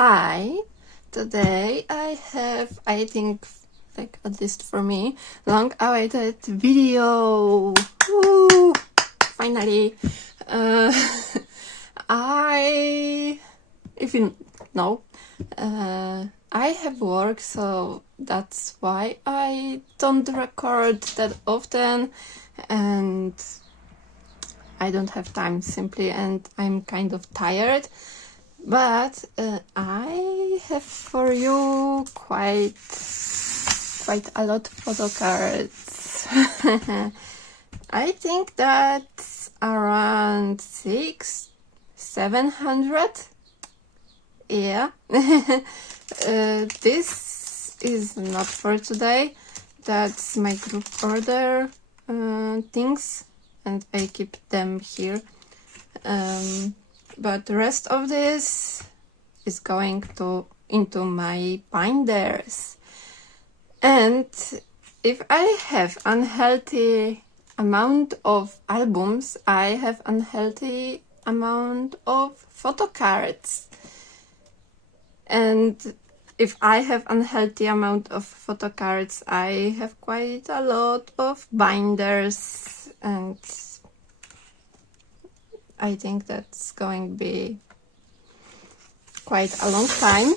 Hi, today I have, I think, like at least for me, long-awaited video. Woo! Finally, uh, if you know, I have work, so that's why I don't record that often, and I don't have time simply, and I'm kind of tired. But I have for you quite a lot of photocards. I think that's around 700. Yeah. This is not for today. That's my group order things, and I keep them here. But the rest of this is going into my binders. And if I have unhealthy amount of albums, I have unhealthy amount of photocards. And if I have unhealthy amount of photocards, I have quite a lot of binders, and I think that's going to be quite a long time.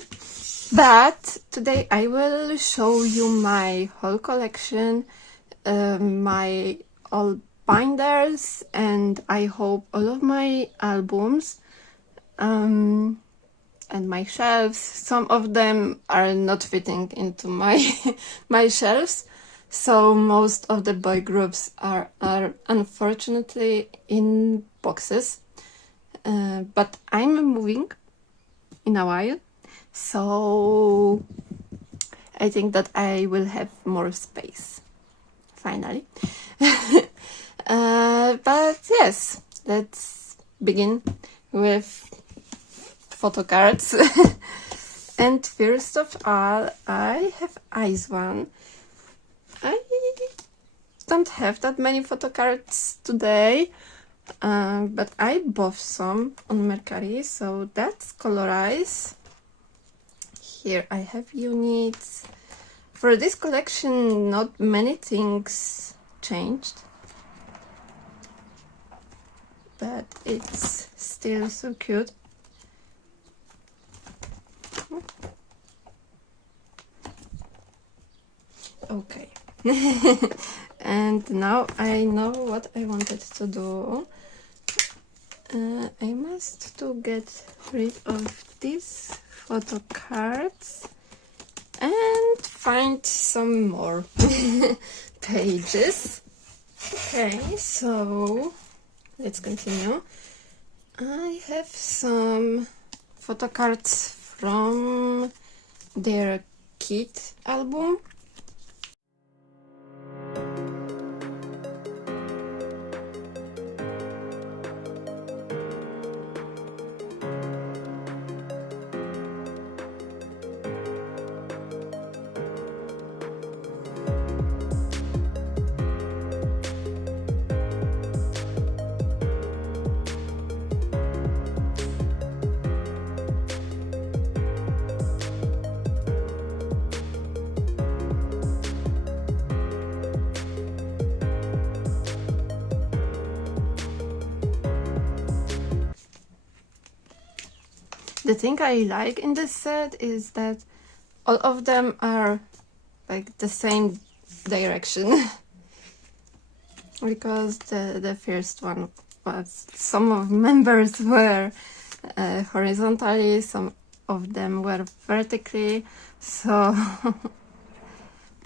But today I will show you my whole collection, my all binders, and I hope all of my albums, and my shelves. Some of them are not fitting into my my shelves, so most of the boy groups are unfortunately in boxes, but I'm moving in a while, so I think that I will have more space finally. But yes, let's begin with photocards. And first of all, I have izone. I don't have that many photocards today, but I bought some on Mercari, so that's colorized. Here I have units. For this collection, not many things changed, but it's still so cute. Okay. And now I know what I wanted to do. I must to get rid of these photo cards and find some more pages. Okay, so let's continue. I have some photo cards from their kit album. The thing I like in this set is that all of them are like the same direction. Because the first one was, some of members were horizontally, some of them were vertically, so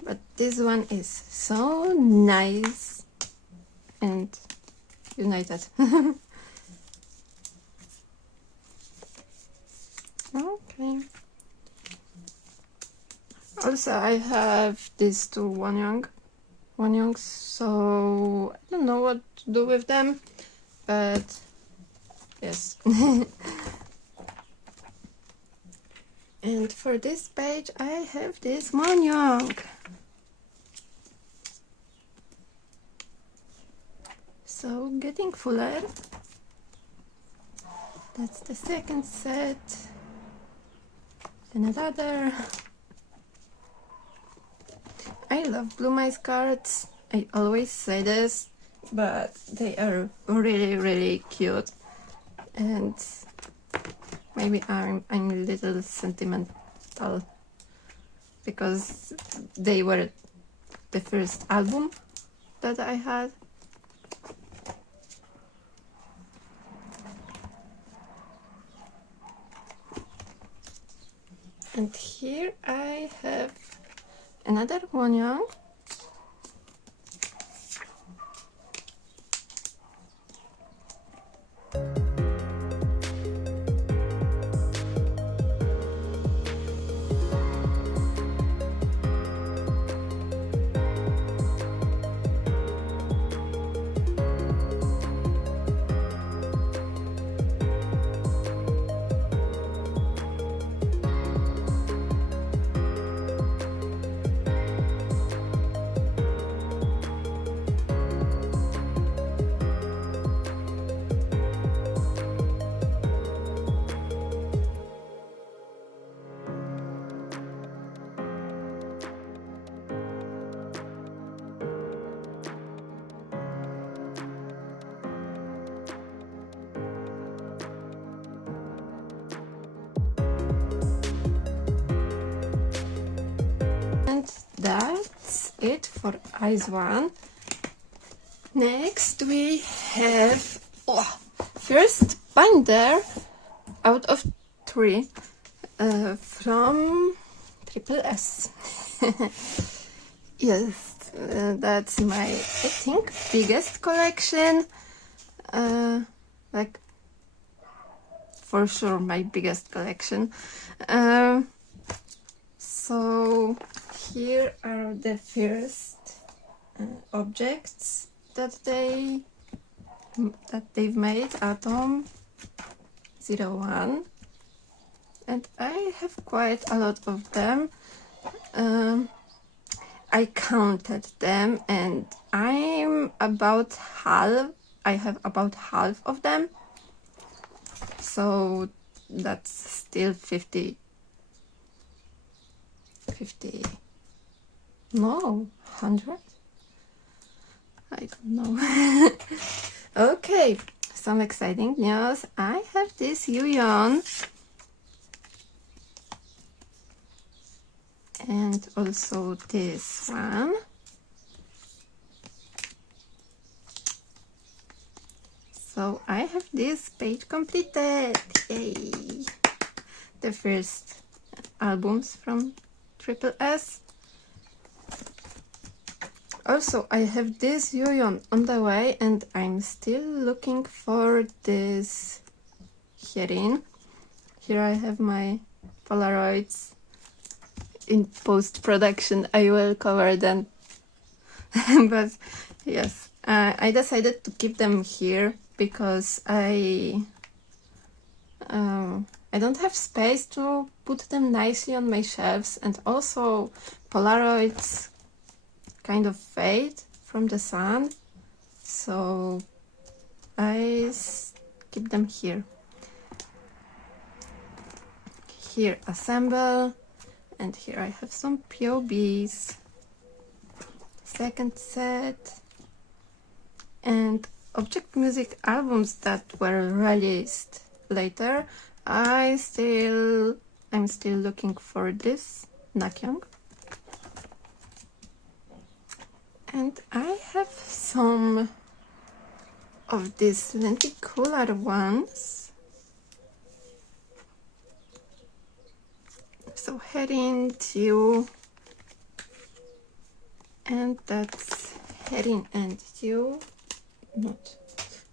but this one is so nice and united. Okay. Also, I have these two Wanyongs, so I don't know what to do with them, but yes. And for this page, I have this Wanyong. So getting fuller. That's the second set. another. I love blue mice cards. I always say this, but they are really cute, and maybe I'm a little sentimental because they were the first album that I had. And here I have another Wonyoung. And that's it for eyes 1. Next we have first binder out of 3 from S. Yes, that's my, I think, biggest collection. Like, for sure, my biggest collection. So here are the first objects that they've made, Atom 01, and I have quite a lot of them. I counted them, and I have about half of them, so that's still 50, no, 100? I don't know. Okay, some exciting news. I have this Yuyeon and also this one. So I have this page completed. Yay! The first albums from S. Also, I have this Yuyeon on the way, and I'm still looking for this Hyerin. Here I have my Polaroids. In post-production I will cover them. But yes, I decided to keep them here because I don't have space to put them nicely on my shelves, and also Polaroids kind of fade from the sun, so I keep them here. Here assemble, and here I have some POBs, second set, and object music albums that were released later. I'm still looking for this Nakyung. And I have some of these lenticular ones. So Hyerin, Dew, and that's Hyerin and Dew.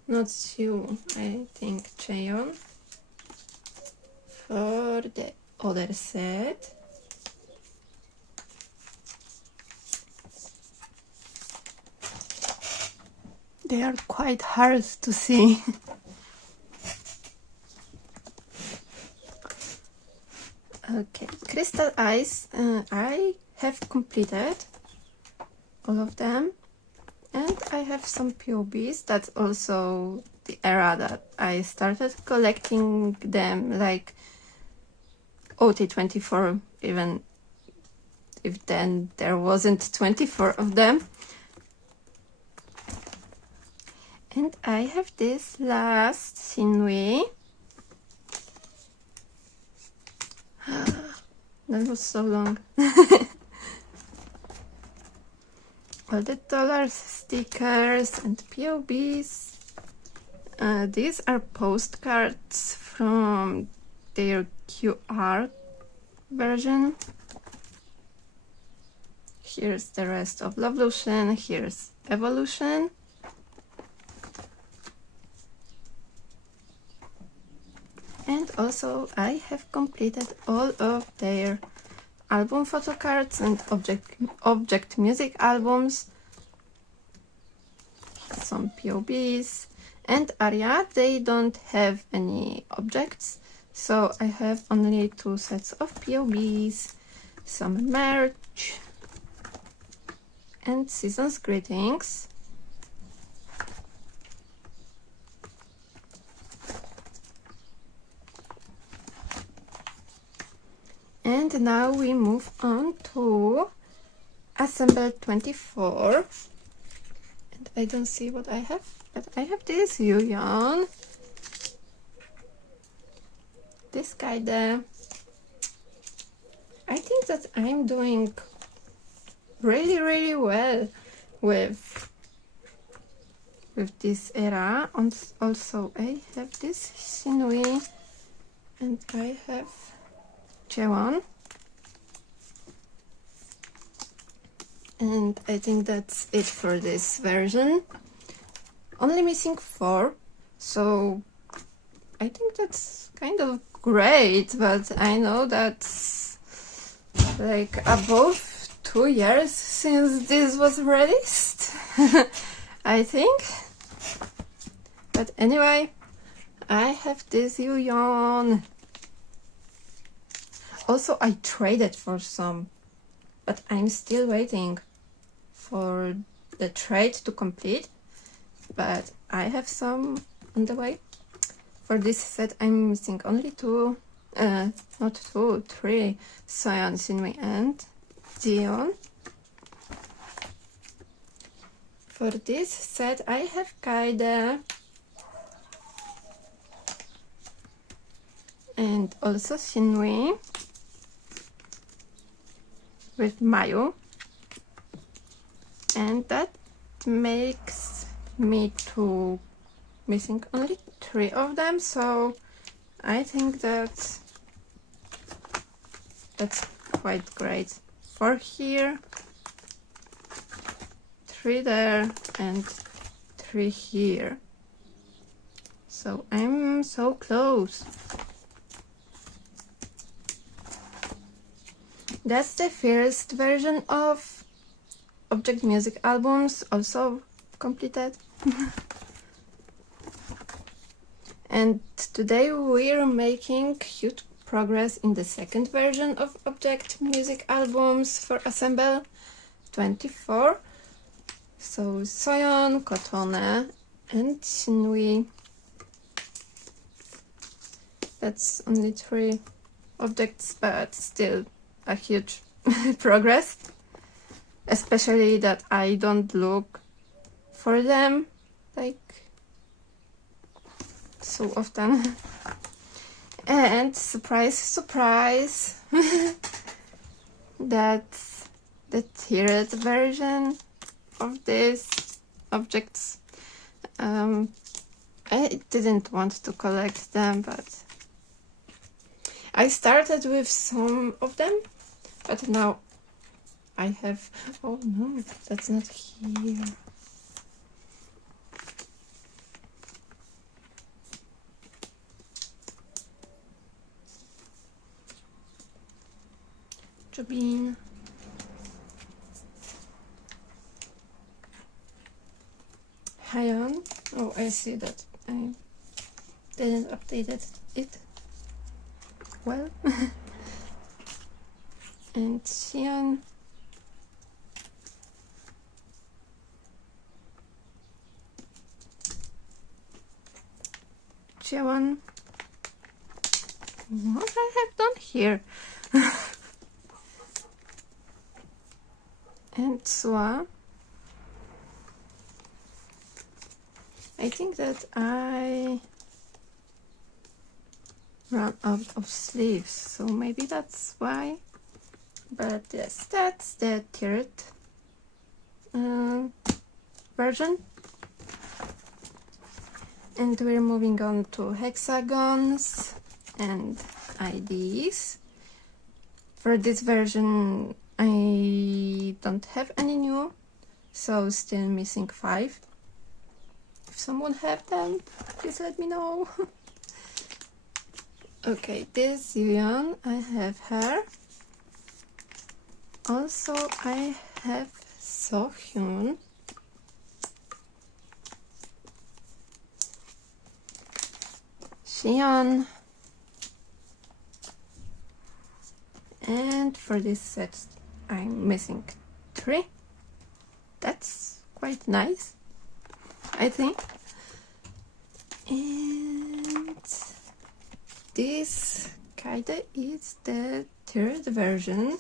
Not Dew, I think Cheon. For the other set. They are quite hard to see. Okay, crystal eyes. I have completed all of them, and I have some POBs. That's also the era that I started collecting them, like OT24, even if then there wasn't 24 of them. And I have this last Sinui. That was so long. All the dollars, stickers, and POBs. These are postcards from their QR version. Here's the rest of Lovolution. Here's Evolution. And also I have completed all of their album photo cards and object music albums. Some POBs. And Aria, they don't have any objects, so I have only 2 sets of POBs, some merch, and season's greetings. And now we move on to Assemble 24. And I don't see what I have, but I have this Yuyeon. This guy there. I think that I'm doing really well with this era. And also I have this Sinui and I have Cheon. And I think that's it for this version. Only missing 4, so I think that's kind of great, but I know that's like above 2 years since this was released. I think. But anyway, I have this Yuyeon. Also, I traded for some, but I'm still waiting for the trade to complete. But I have some on the way. For this set, I'm missing only 2, not 2, 3, Soyeon, Sinui, and Jiyeon. For this set, I have Kaede and also Sinui with Mayu, and that makes me to missing only 3 of them, so I think that's quite great. 4 here, 3 there, and 3 here, so I'm so close. That's the first version of object music albums, also completed. And today we're making huge progress in the second version of object music albums for Assemble 24. So Soyeon, Kotone, and Sinui. That's only 3 objects, but still a huge progress. Especially that I don't look for them like so often. And surprise, surprise, that's the tiered version of these objects. I didn't want to collect them, but I started with some of them, but now I have, oh no, that's not here. Jobin. Hayeon. Oh, I see that I didn't update it well. And Xian. Cheon. What I have done here? And so I think that I ran out of sleeves, so maybe that's why. But yes, that's the third version. And we're moving on to hexagons and IDs. For this version, I don't have any new, so still missing 5. If someone have them, please let me know. Okay, this Yuan, I have her. Also, I have Sohyun. Xion. And for this set, I'm missing 3. That's quite nice, I think. And this kinda is the third version.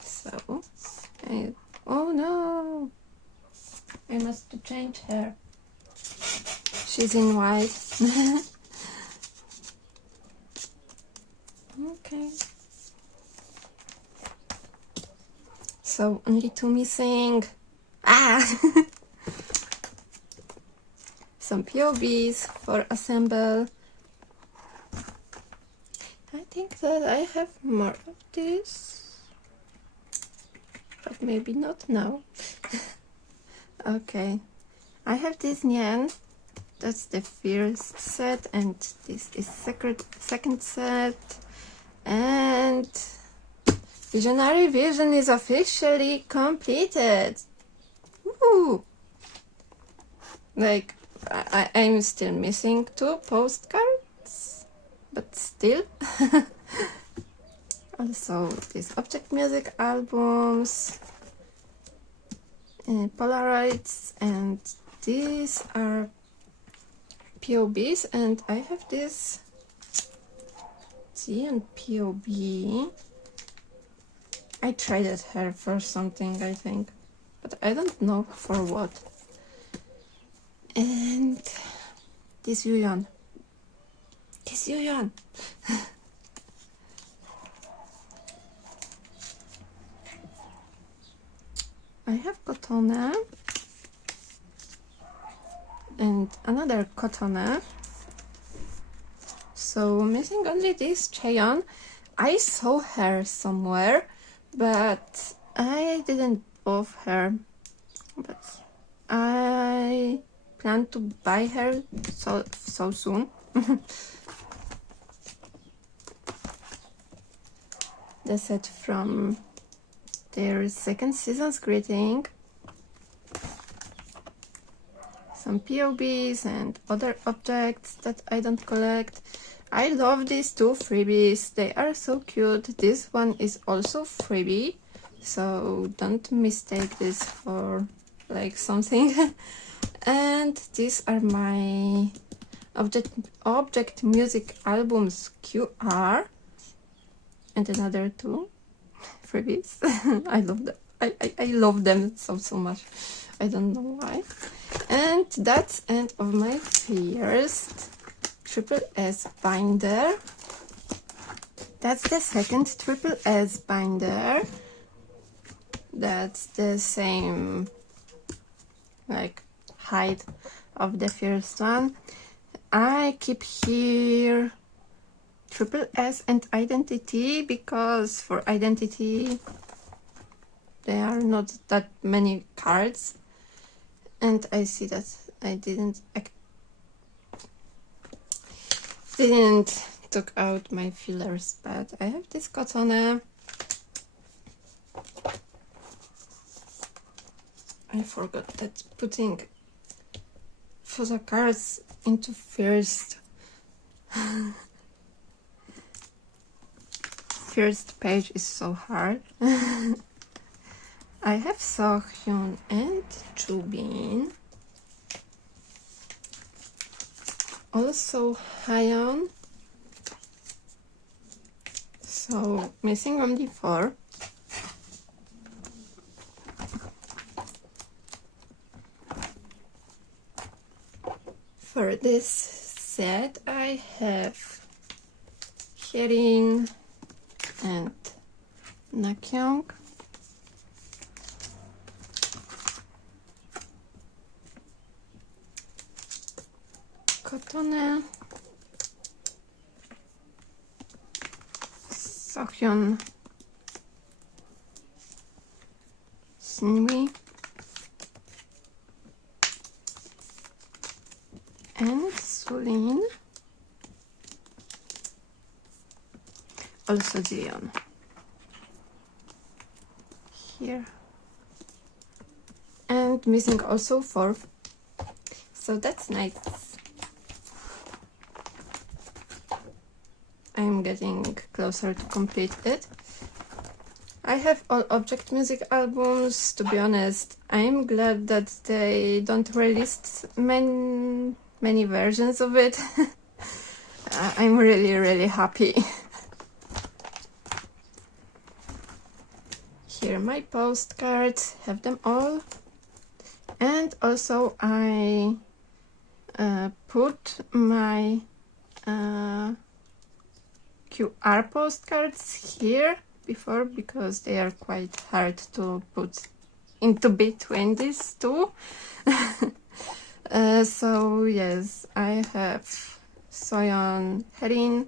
So, oh no! I must change her. She's in white. Okay. So only 2 missing. Ah! Some POVs for assemble. I think that I have more of this, but maybe not now. Okay, I have this Nyan. That's the first set, and this is second set. And Visionary Vision is officially completed. Woo! Like, I'm still missing 2 postcards, but still. Also, these object music albums, Polaroids, and these are POBs, and I have this T and POB. I traded her for something, I think, but I don't know for what. And this Yuyan. This Yuyan. I have Kotone and another Kotone. So missing only this Cheon. I saw her somewhere, but I didn't buy her. But I plan to buy her so soon. The set from their second season's greeting. Some POBs and other objects that I don't collect. I love these 2 freebies. They are so cute. This one is also freebie, so don't mistake this for like something. And these are my object music albums QR, and another 2 freebies. I love them. I love them so much. I don't know why. And that's end of my first triple S binder. That's the second triple S binder. That's the same like height of the first one. I keep here triple S and identity because for identity there are not that many cards, and I see that I didn't took out my fillers, but I have this Kotone. I forgot that putting PHOTOCARDS into first page is so hard. I have Sohyun and Chubin. Also Hayeon So missing only 4. For this set I have Herin and Nakyong. Kotone, Sohyun, Snwi, and Sulin, also Zion. Here. And missing also 4. So that's nice. I'm getting closer to complete it. I have all Object Music albums. To be honest, I'm glad that they don't release many versions of it. I'm really happy. Here my postcards, have them all. And also I put my QR postcards here before because they are quite hard to put into between these two. So yes, I have Soyeon, Herin,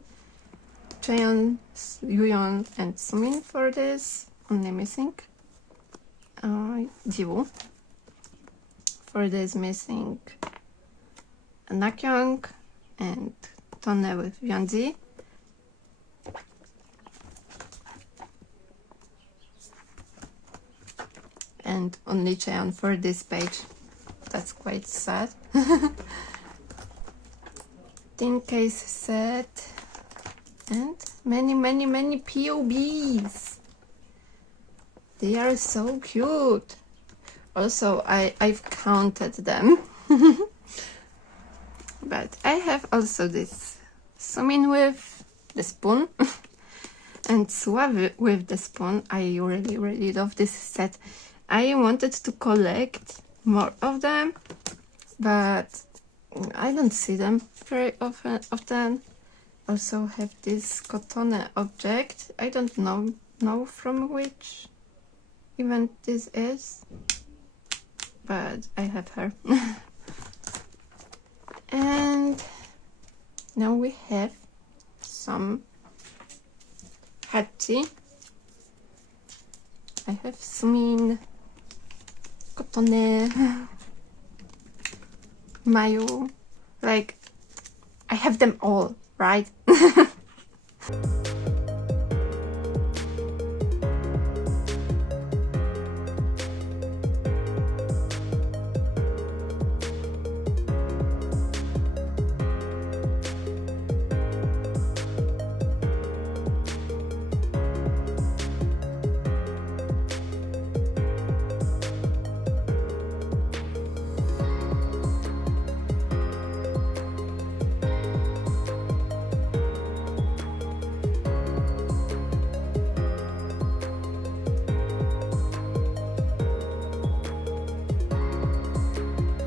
Cheon, Yuyeon and Sumin for this. Only missing Jiwoo. For this missing Nakyong and Tone with Yeonji. And only Cheon for this page. That's quite sad. Tin case set and many POBs. They are so cute. Also, I've counted them. But I have also this Sumin with the spoon and Suave with the spoon. I really love this set. I wanted to collect more of them, but I don't see them very often. Also have this Kotone object. I don't know from which event this is, but I have her. And now we have some Hachi. I have Sumin, Kotone, Mayu. Like, I have them all, right?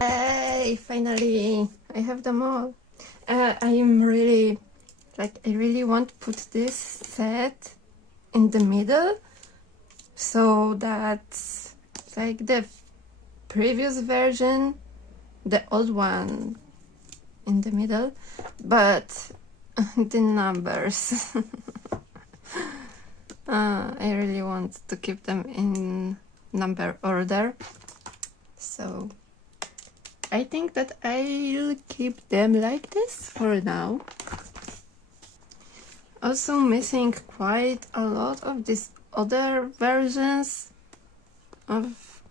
Hey, finally, I have them all. I'm really, I really want to put this set in the middle, so that's like the previous version, the old one in the middle, but the numbers. I really want to keep them in number order, so I think that I'll keep them like this for now. Also missing quite a lot of these other versions of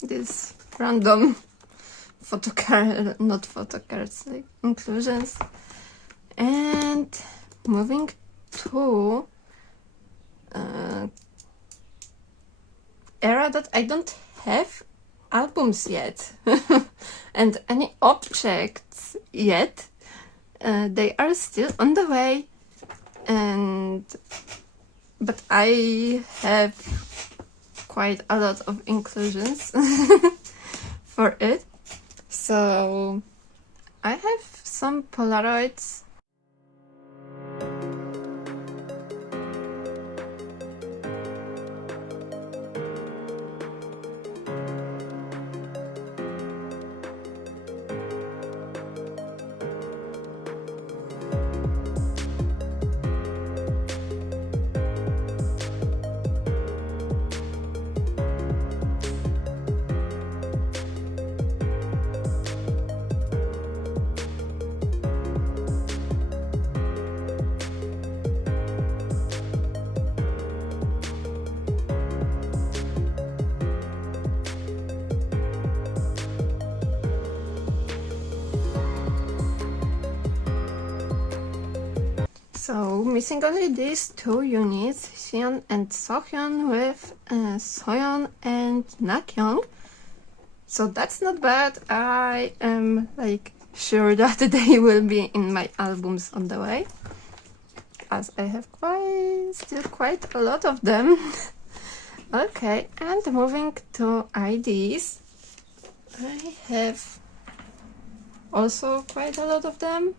these random photocard, not photocards, like inclusions. And moving to era that I don't have albums yet and any objects yet. They are still on the way, and but I have quite a lot of inclusions for it. So I have some Polaroids. So missing only these two units, Xion and Sohyun, with Soyeon and Nakyong. So that's not bad. I am like sure that they will be in my albums on the way, as I have still quite a lot of them. Okay, and moving to IDs, I have also quite a lot of them.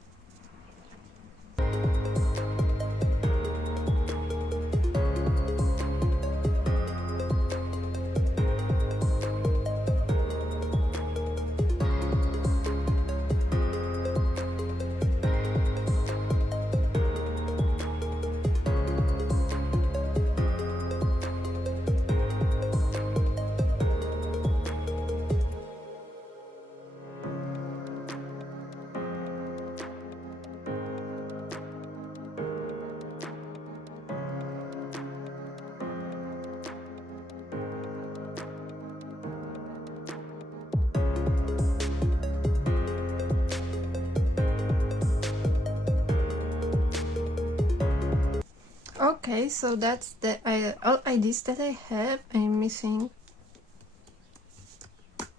Okay, so that's the all IDs that I have. I'm missing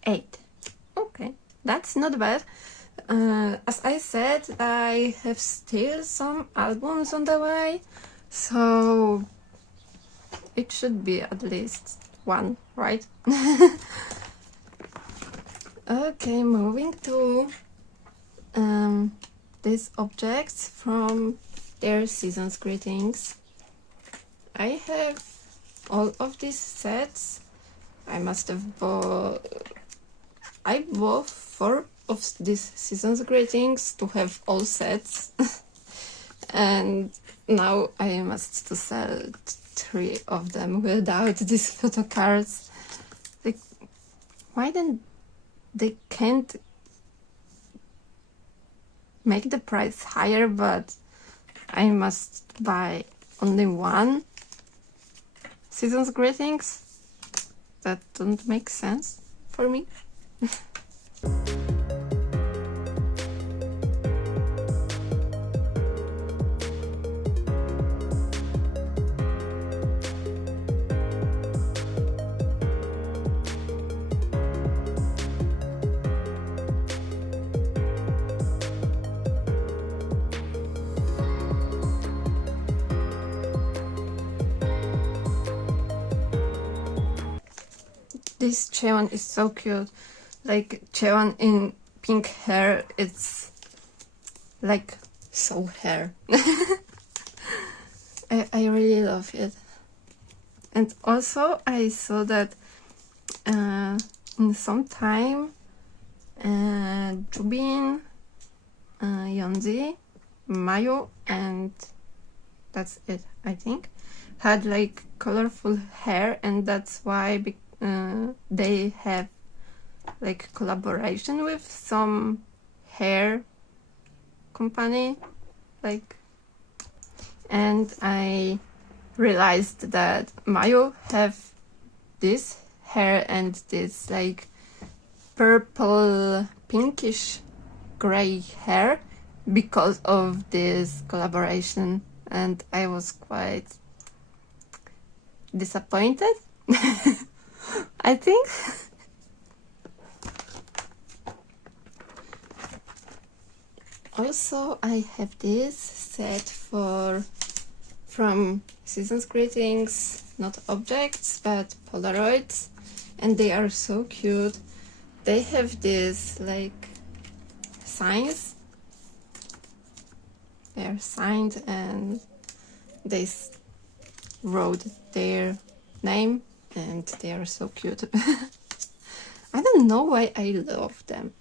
8. Okay, that's not bad. As I said, I have still some albums on the way, so it should be at least one, right? Okay, moving to these objects from their season's greetings. I have all of these sets. I must have bought... I bought 4 of these season's greetings to have all sets. And now I must to sell 3 of them without these photo cards. Like, why then they can't make the price higher, but I must buy only 1 season's greetings? That don't make sense for me. This Cheon is so cute. Like Cheon in pink hair, it's like so hair. I really love it. And also I saw that in some time Jubin, Yeonji, Mayu, and that's it, I think, had like colorful hair, and that's why they have like collaboration with some hair company, like, and I realized that Mayu have this hair and this like purple pinkish gray hair because of this collaboration, and I was quite disappointed. I think. Also, I have this set from Season's Greetings, not objects, but Polaroids, and they are so cute. They have these like signs. They are signed and they wrote their name, and they are so cute. I don't know why I love them.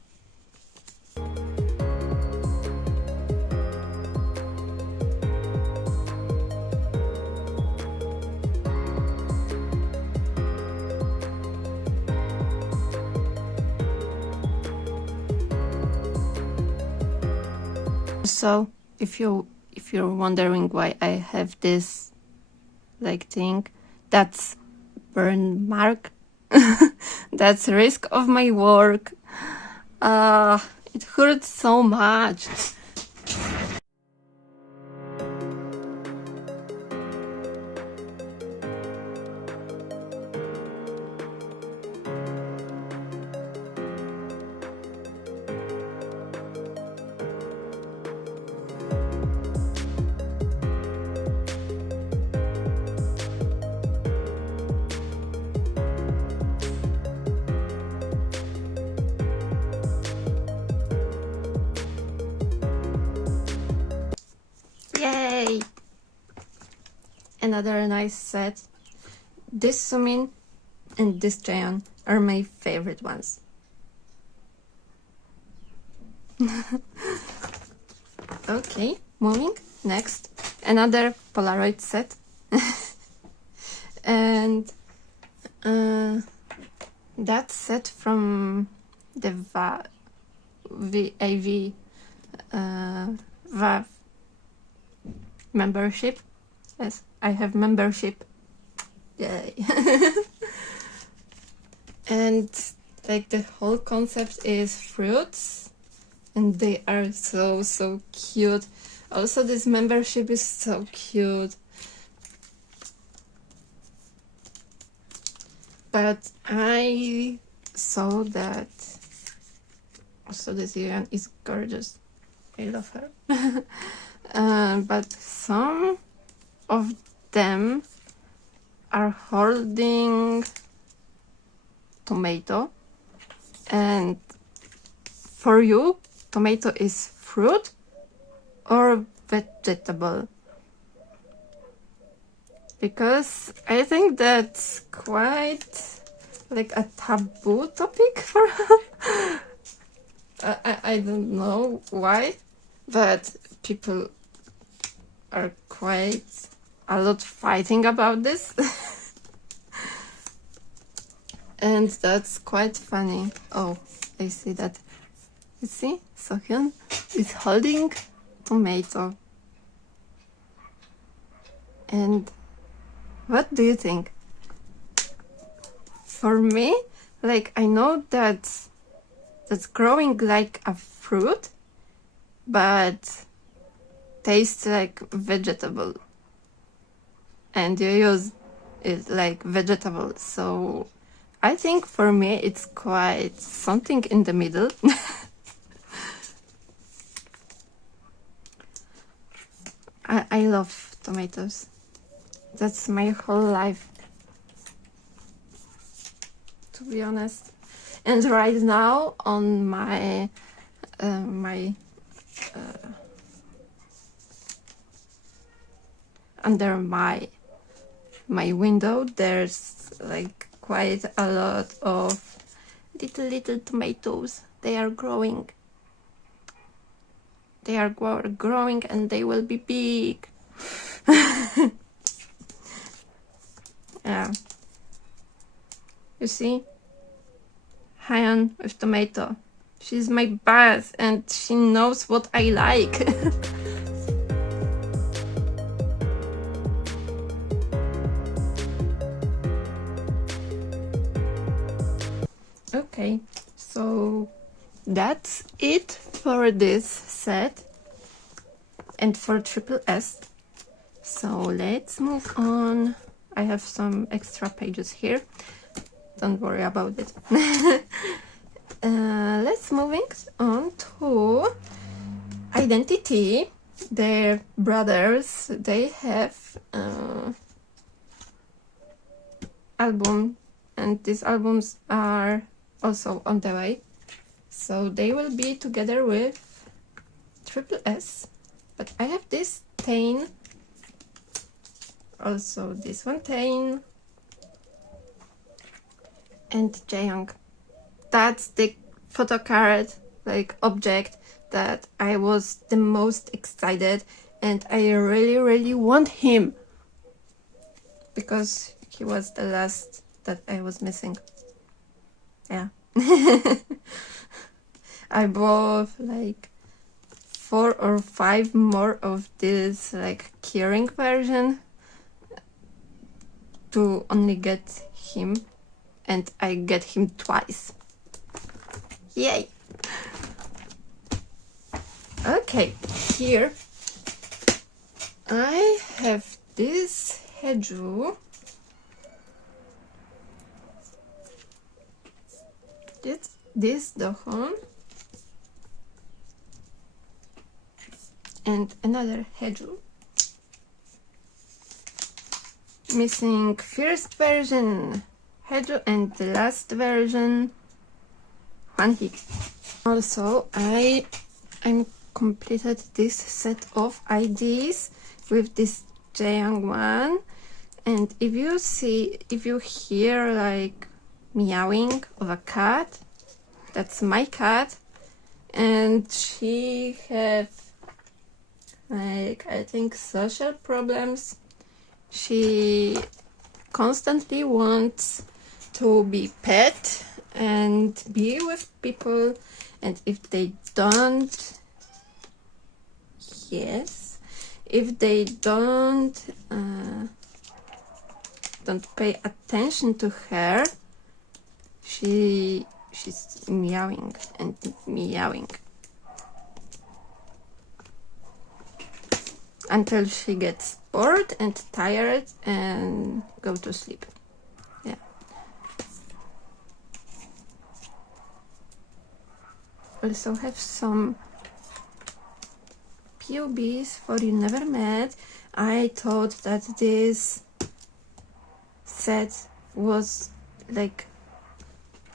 So if you're wondering why I have this like thing, that's burn mark. That's risk of my work. It hurts so much. Yay! Another nice set. This Sumin and this Jaeon are my favorite ones. Okay, moving next. Another Polaroid set. And that set from the VAV VAV membership. Yes, I have membership. Yay. And like the whole concept is fruits, and they are so cute. Also, this membership is so cute. But I saw that also this Iran is gorgeous. I love her. But some of them are holding tomato, and for you, tomato is fruit or vegetable? Because I think that's quite like a taboo topic for I don't know why, but people are quite a lot fighting about this. And that's quite funny. Oh, I see that. You see, Sohyun is holding tomato. And what do you think? For me, like, I know that's growing like a fruit, but tastes like vegetable, and you use it like vegetable. So I think for me it's quite something in the middle. I love tomatoes. That's my whole life, to be honest. And right now on my under my window, there's like quite a lot of little tomatoes. They are growing. They are growing and they will be big. Yeah. You see? Hyun with tomato. She's my boss and she knows what I like. Okay, so that's it for this set and for Triple S. So let's move on. I have some extra pages here. Don't worry about it. Let's moving on to identity. their brothers, they have album, and these albums are also on the way. So they will be together with Triple S. But I have this Tain, also this one Tain, and Jaeyoung. That's the photo card like object that I was the most excited, and I really want him because he was the last that I was missing. Yeah. I bought like 4 or 5 more of this like keyring version to only get him, and I get him twice. Yay! Okay, here I have this Heju. This Dohon. And another Heju. Missing first version Heju and the last version Hwanhee. Also, I'm completed this set of IDs with this Jaeyoung one, and if you hear like meowing of a cat, that's my cat, and she have like I think social problems. She constantly wants to be pet and be with people, and if they don't, if they don't pay attention to her, she's meowing and meowing until she gets bored and tired and go to sleep. Yeah. Also have some POBs for You Never Met. I thought that this set was like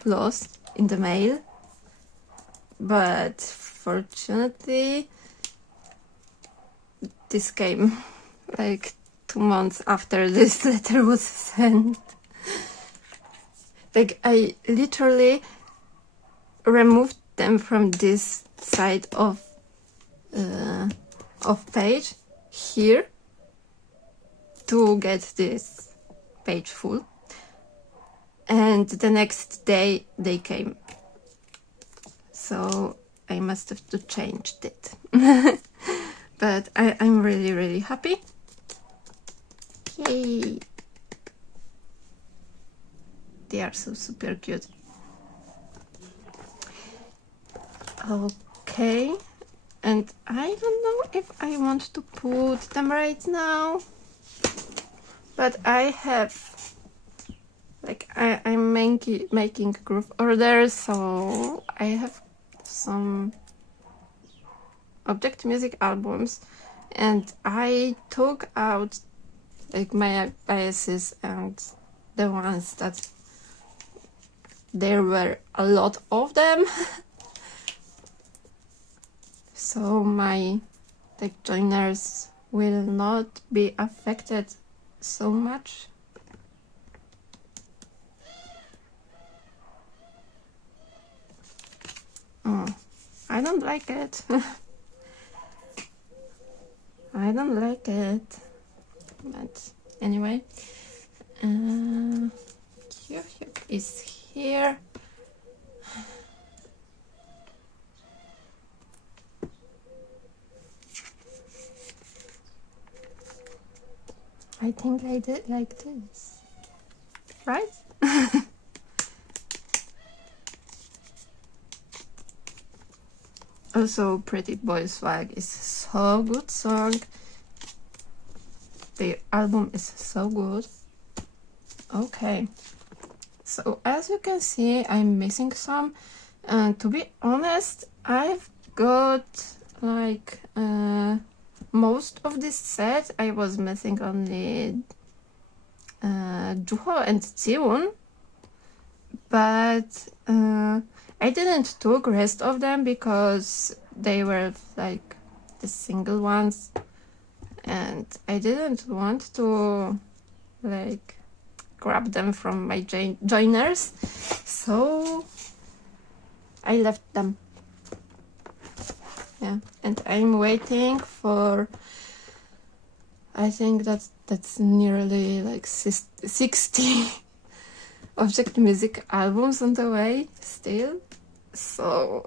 lost in the mail, but fortunately this came like 2 months after this letter was sent. Like I literally removed them from this side of page here to get this page full, and the next day they came, so I must have to change it. But I'm really happy. Yay! They are so super cute. Okay, and I don't know if I want to put them right now, but I have like I'm making group orders, so I have some object music albums, and I took out like my biases and the ones that there were a lot of them. So my like joiners will not be affected so much. Oh, I don't like it. I don't like it. But anyway, Hyuk is here. I think I did like this, right? Also, Pretty Boy Swag is so good song. The album is so good. Okay, so as you can see, I'm missing some, and to be honest, I've got like most of this set I was missing only Juho and Jiwoon, but I didn't took rest of them because they were like the single ones, and I didn't want to like grab them from my joiners, so I left them. Yeah, and I'm waiting for, I think that's nearly like 60 Object Music albums on the way still. So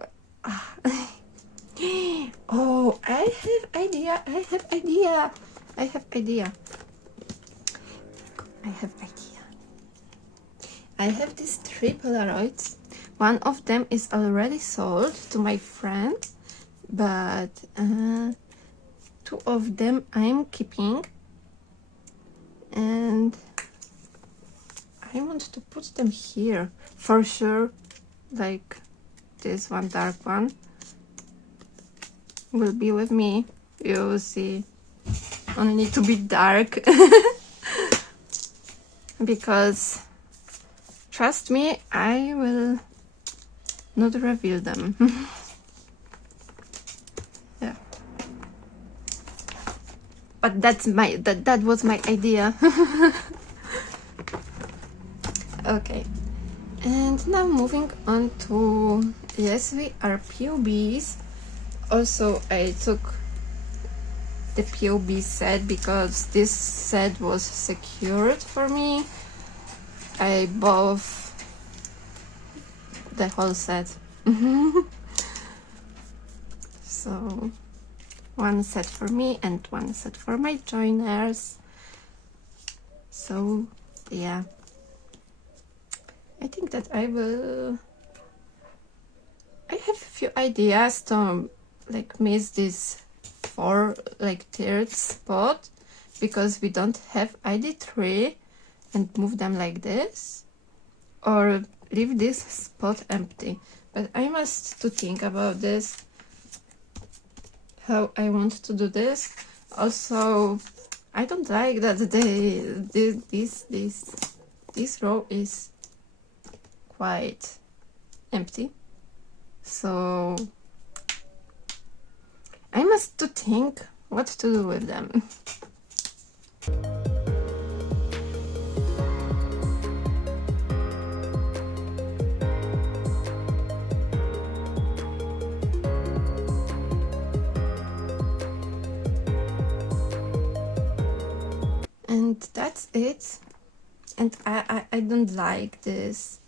oh, I have idea. I have these 3 Polaroids. One of them is already sold to my friend, but 2 of them I'm keeping, and I want to put them here for sure. Like this one, dark one, will be with me. You will see, only need to be dark because trust me, I will not reveal them. Yeah, but that's my that was my idea. Okay, and now moving on to, yes, we are POBs. Also, I took the POB set because this set was secured for me. I bought the whole set. So 1 set for me and 1 set for my joiners. So yeah, I think that I have a few ideas to like miss this 4 like tiered spot, because we don't have ID3, and move them like this, or leave this spot empty. But I must to think about this, how I want to do this. Also, I don't like that this row is quite empty, so I must to think what to do with them. And that's it. And I don't like this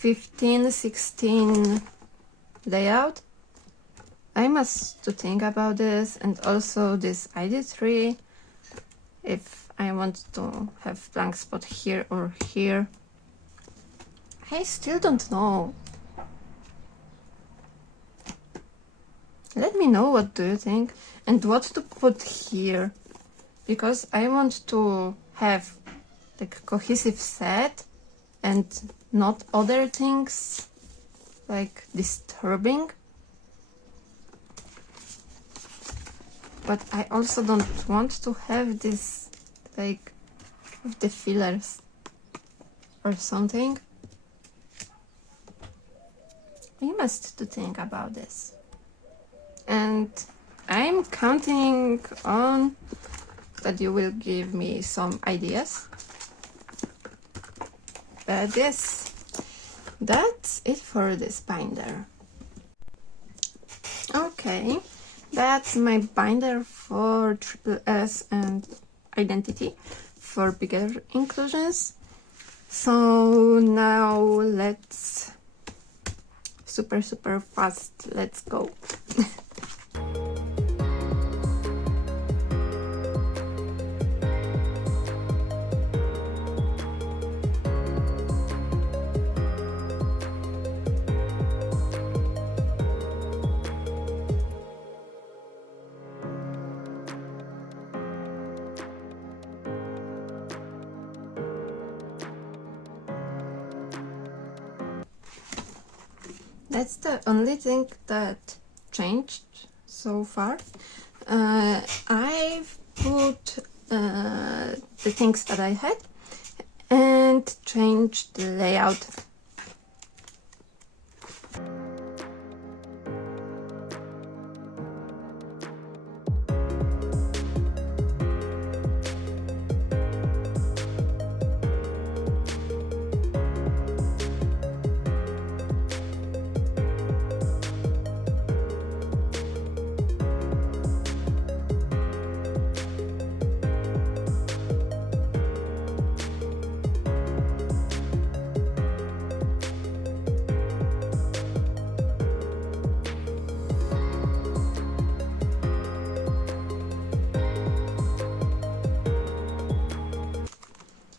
15-16 layout. I must to think about this, and also this ID3, if I want to have blank spot here or here. I still don't know. Let me know what do you think, and what to put here, because I want to have like cohesive set and not other things like disturbing. But I also don't want to have this like with the fillers or something. We must to think about this, and I'm counting on that you will give me some ideas. But yes, that's it for this binder. Okay, that's my binder for SSS and Identity for bigger inclusions. So now let's super fast, let's go. That's the only thing that changed so far. I've put the things that I had and changed the layout.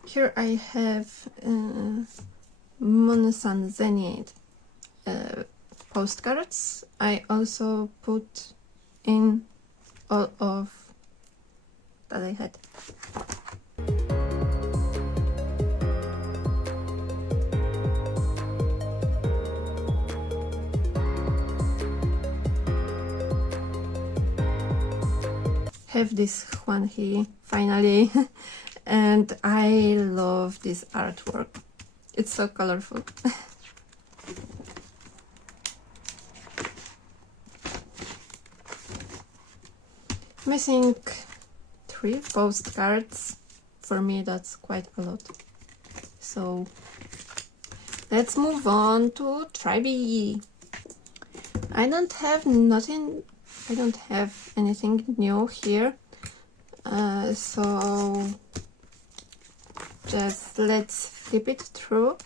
Here I have Miscellaneous postcards. I also put in all of that I had. Have this one here finally. And I love this artwork. It's so colorful. Missing 3 postcards. For me, that's quite a lot. So let's move on to try B. I don't have anything new here. So just let's flip it through.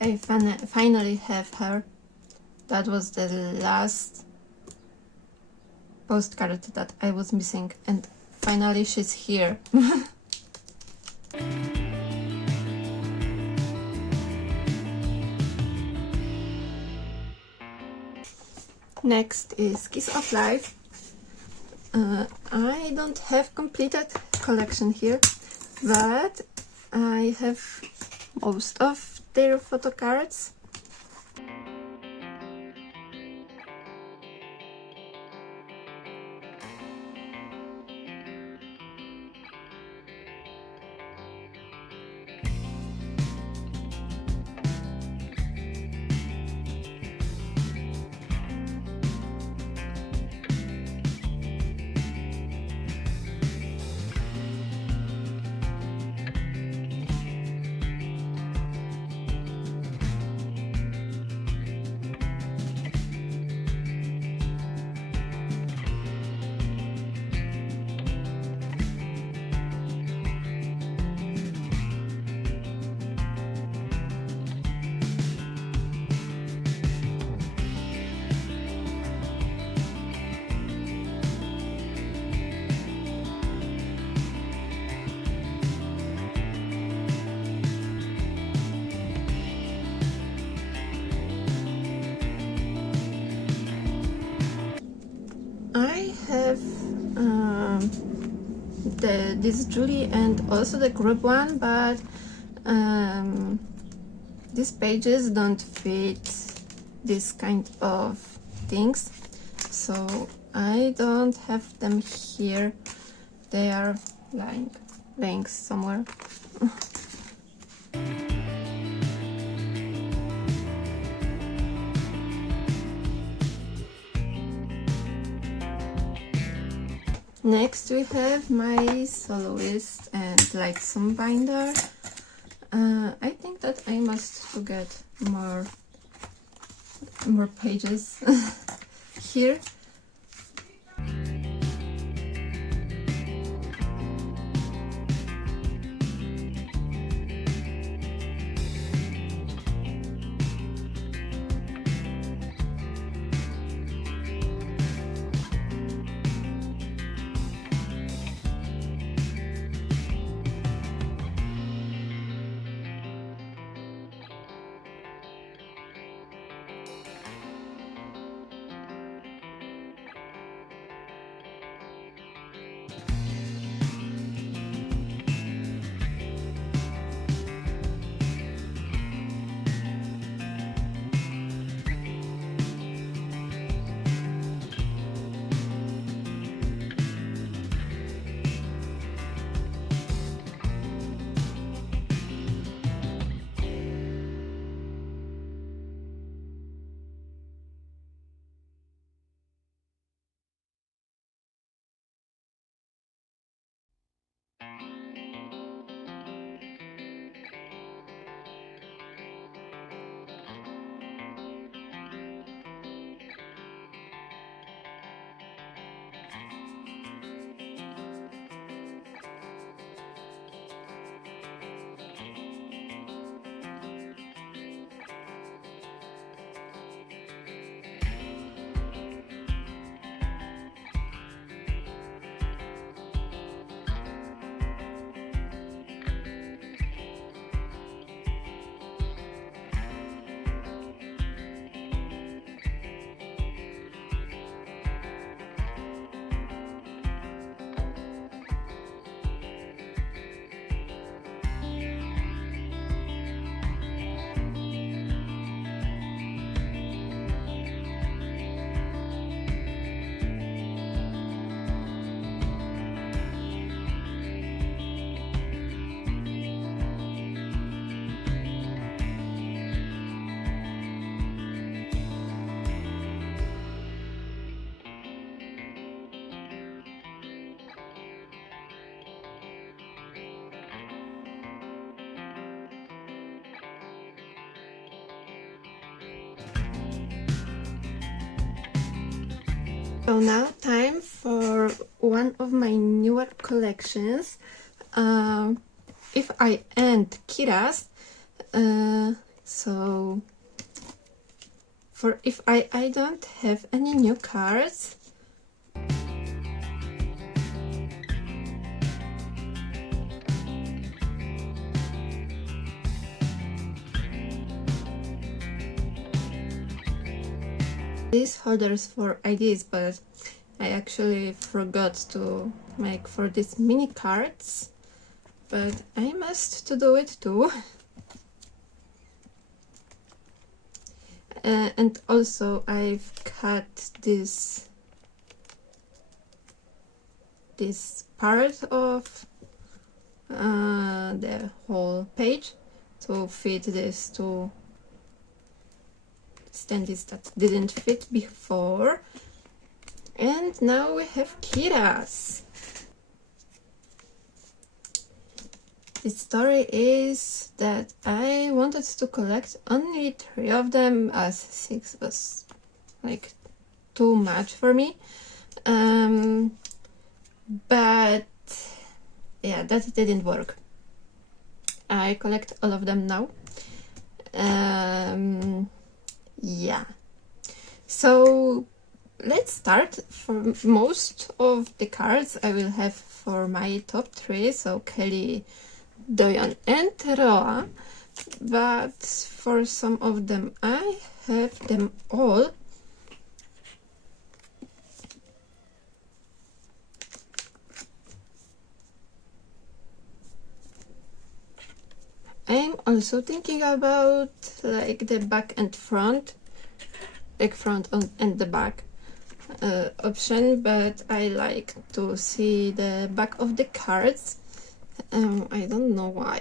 I finally have her. That was the last postcard that I was missing, and finally she's here. Next is Kiss of Life. I don't have completed collection here, but I have most of their photo cards. I have this Julie and also the group one, but these pages don't fit this kind of things, so I don't have them here. They are lying somewhere. Next we have my Soloist and like some binder. I think that I must get more pages here. So now time for one of my newer collections. If I end Kira's, so for if I don't have any new cards. These holders for IDs, but I actually forgot to make for these mini cards, but I must to do it too. And also I've cut this part of the whole page to fit this to standees that didn't fit before. And now we have Kira's. The story is that I wanted to collect only 3 of them, as 6 was like too much for me. But yeah, that didn't work. I collect all of them now. Yeah, so let's start. For most of the cards I will have for my top 3, so Kelly, Doyon and Roa, but for some of them I have them all. also thinking about like the back and front, like front and the back option, but I like to see the back of the cards. I don't know why.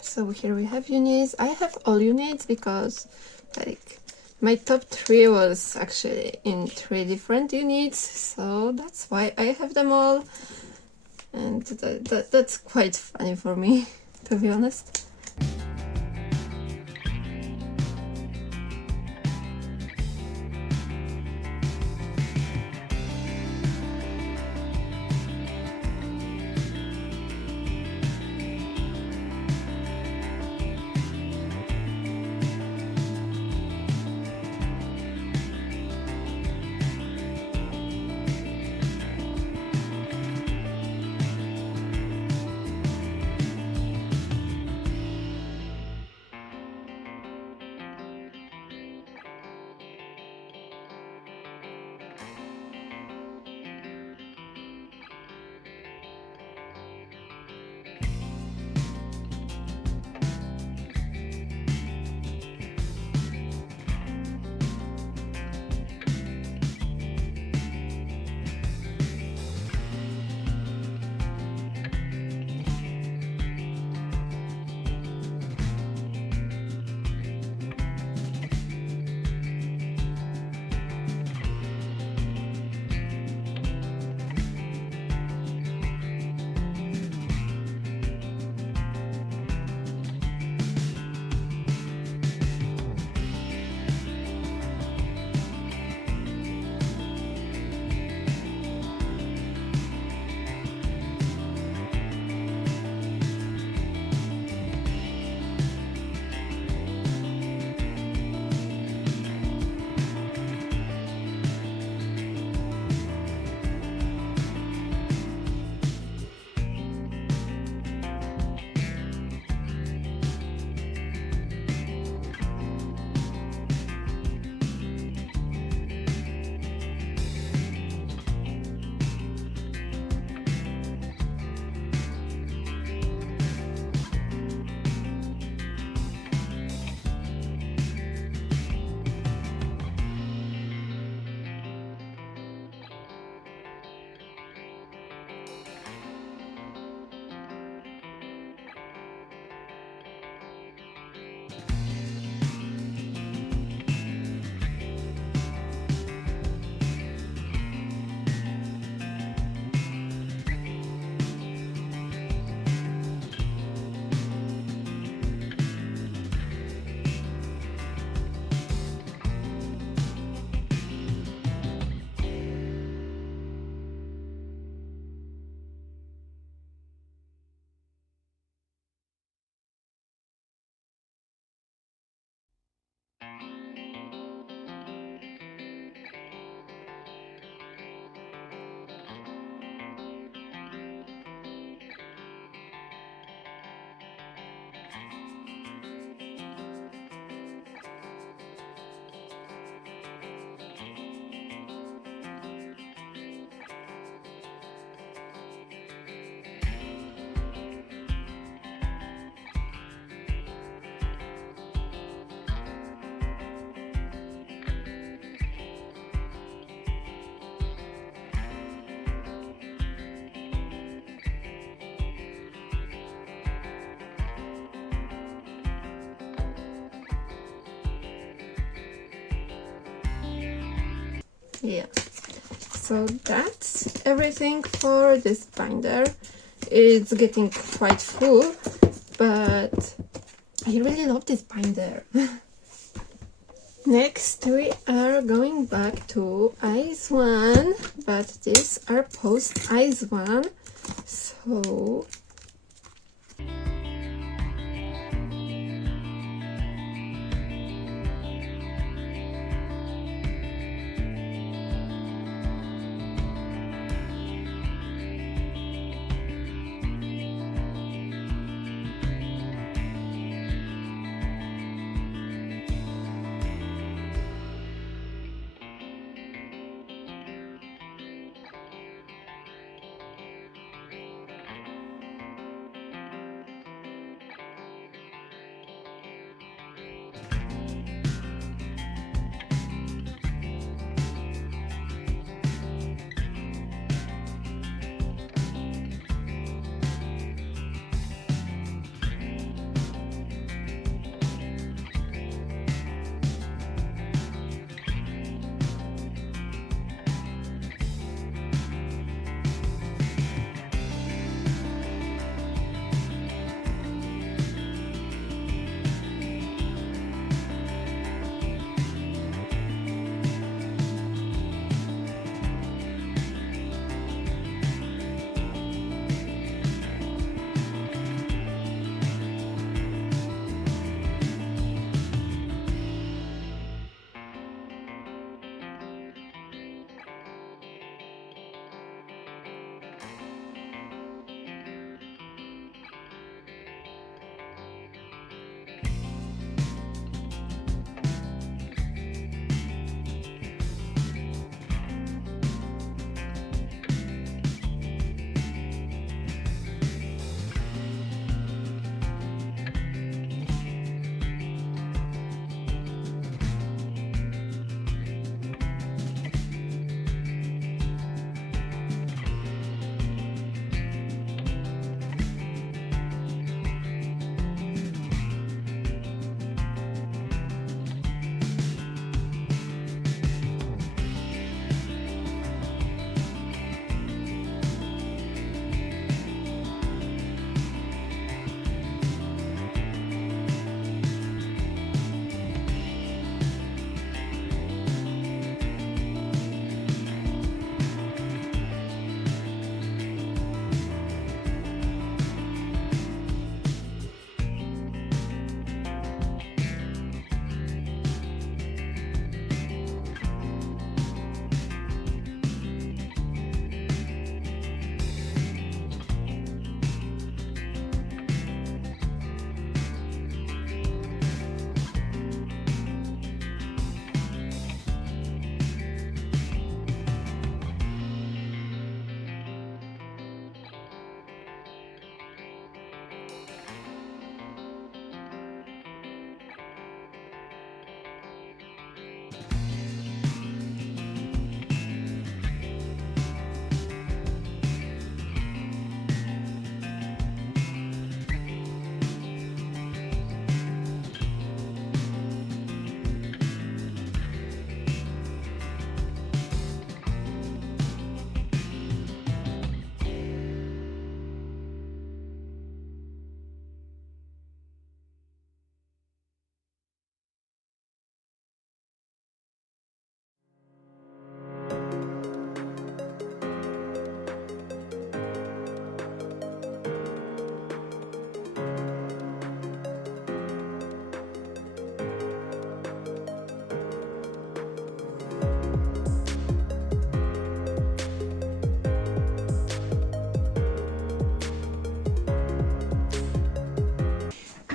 So here we have units. I have all units because like my top 3 was actually in 3 different units, so that's why I have them all, and that's quite funny for me, to be honest. Yeah, so that's everything for this binder. It's getting quite full, but I really love this binder. Next we are going back to izone, but these are post izone, so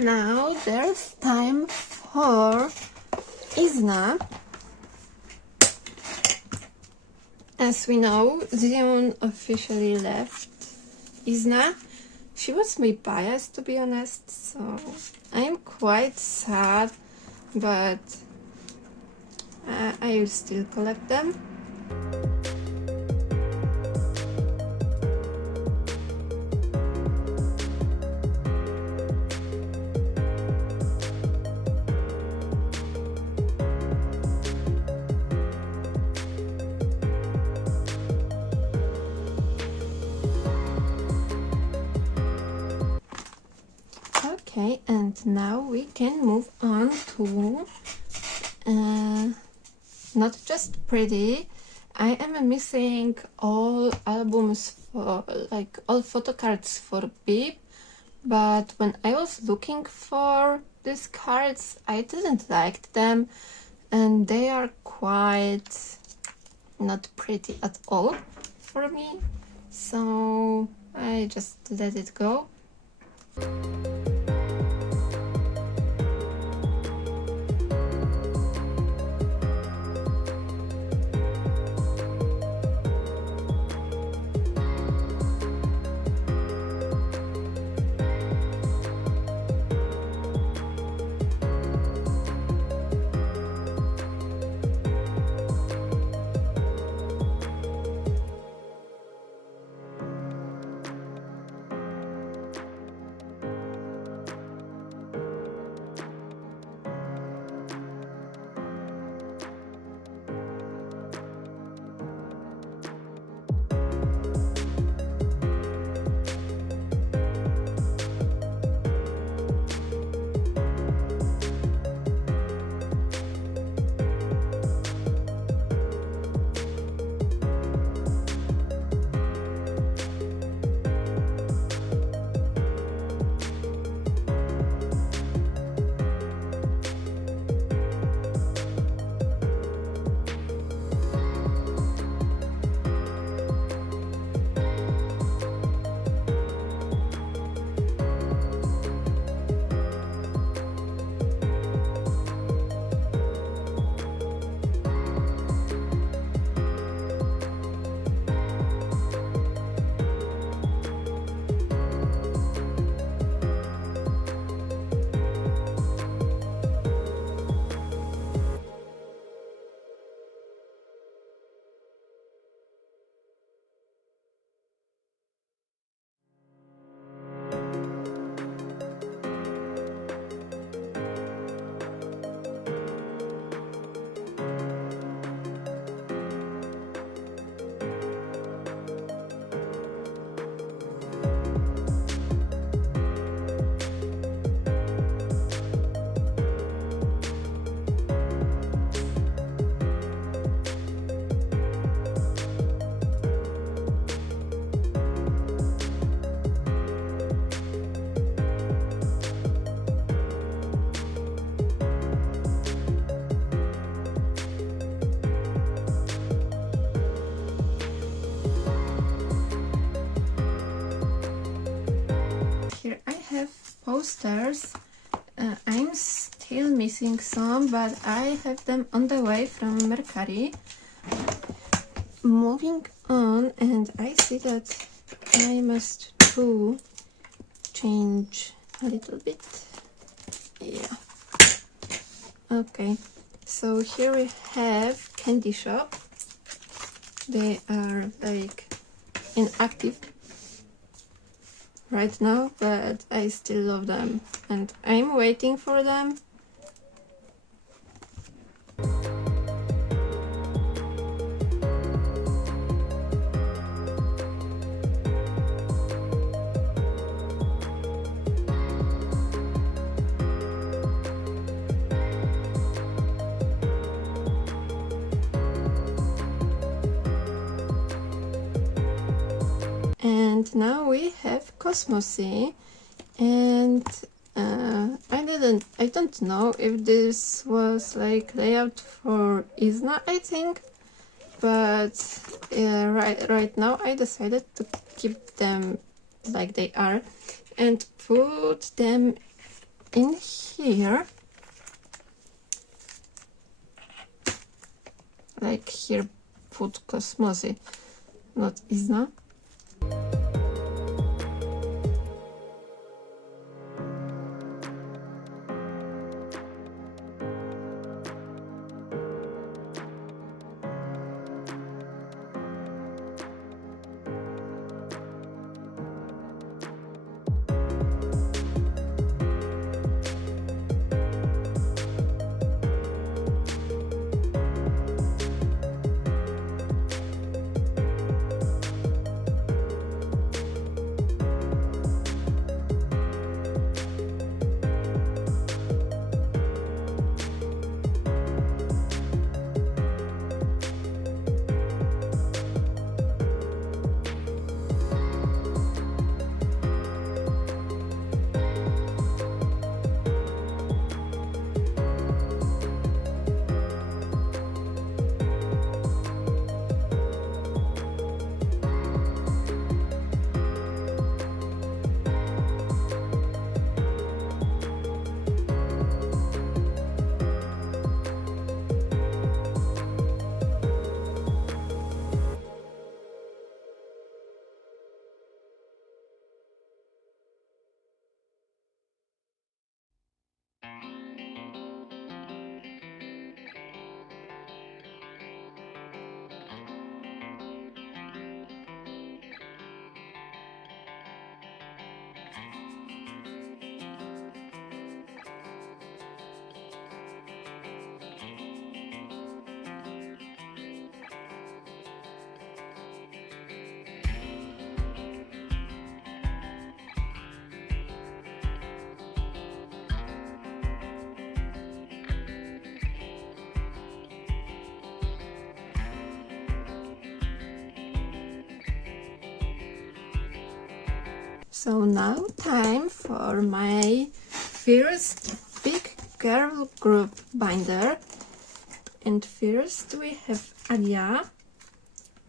now there's time for Izna. As we know, Zion officially left Izna. She was my bias, to be honest, so I'm quite sad, but I will still collect them. Okay, and now we can move on to not just pretty. I am missing all albums for, like, all photo cards for Beep, but when I was looking for these cards, I didn't like them, and they are quite not pretty at all for me, so I just let it go. Here I have posters. I'm still missing some, but I have them on the way from Mercari. Moving on, and I see that I must too change a little bit. Yeah. Okay, so here we have Candy Shop. They are like inactive right now, but I still love them and I'm waiting for them. And now we have Cosmosy, and I don't know if this was like layout for Izna, I think, but right now I decided to keep them like they are and put them in here, like here put Cosmosy, not Isna. So now time for my first big girl group binder. And first we have Alia.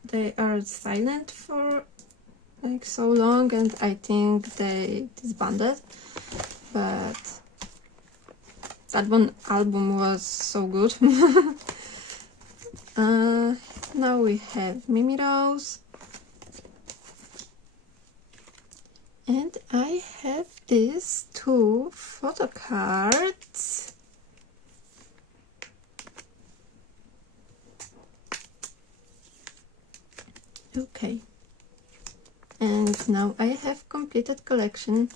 They are silent for like so long and I think they disbanded. But that one album was so good. Now we have Mimi Rose. And I have these two photo cards. Okay. And now I have completed collection.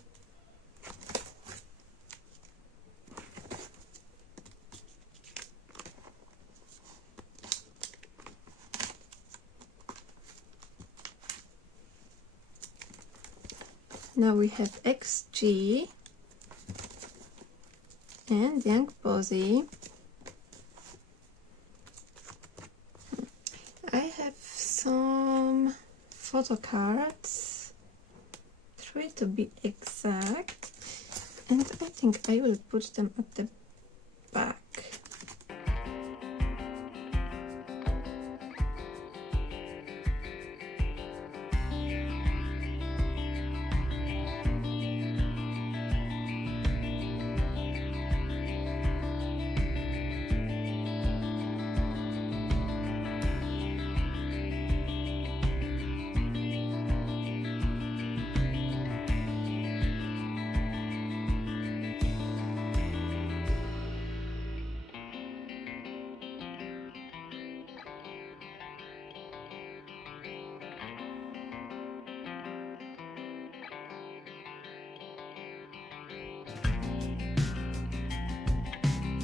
Now we have XG and Young Posy. I have some photo cards, 3 to be exact, and I think I will put them at the back.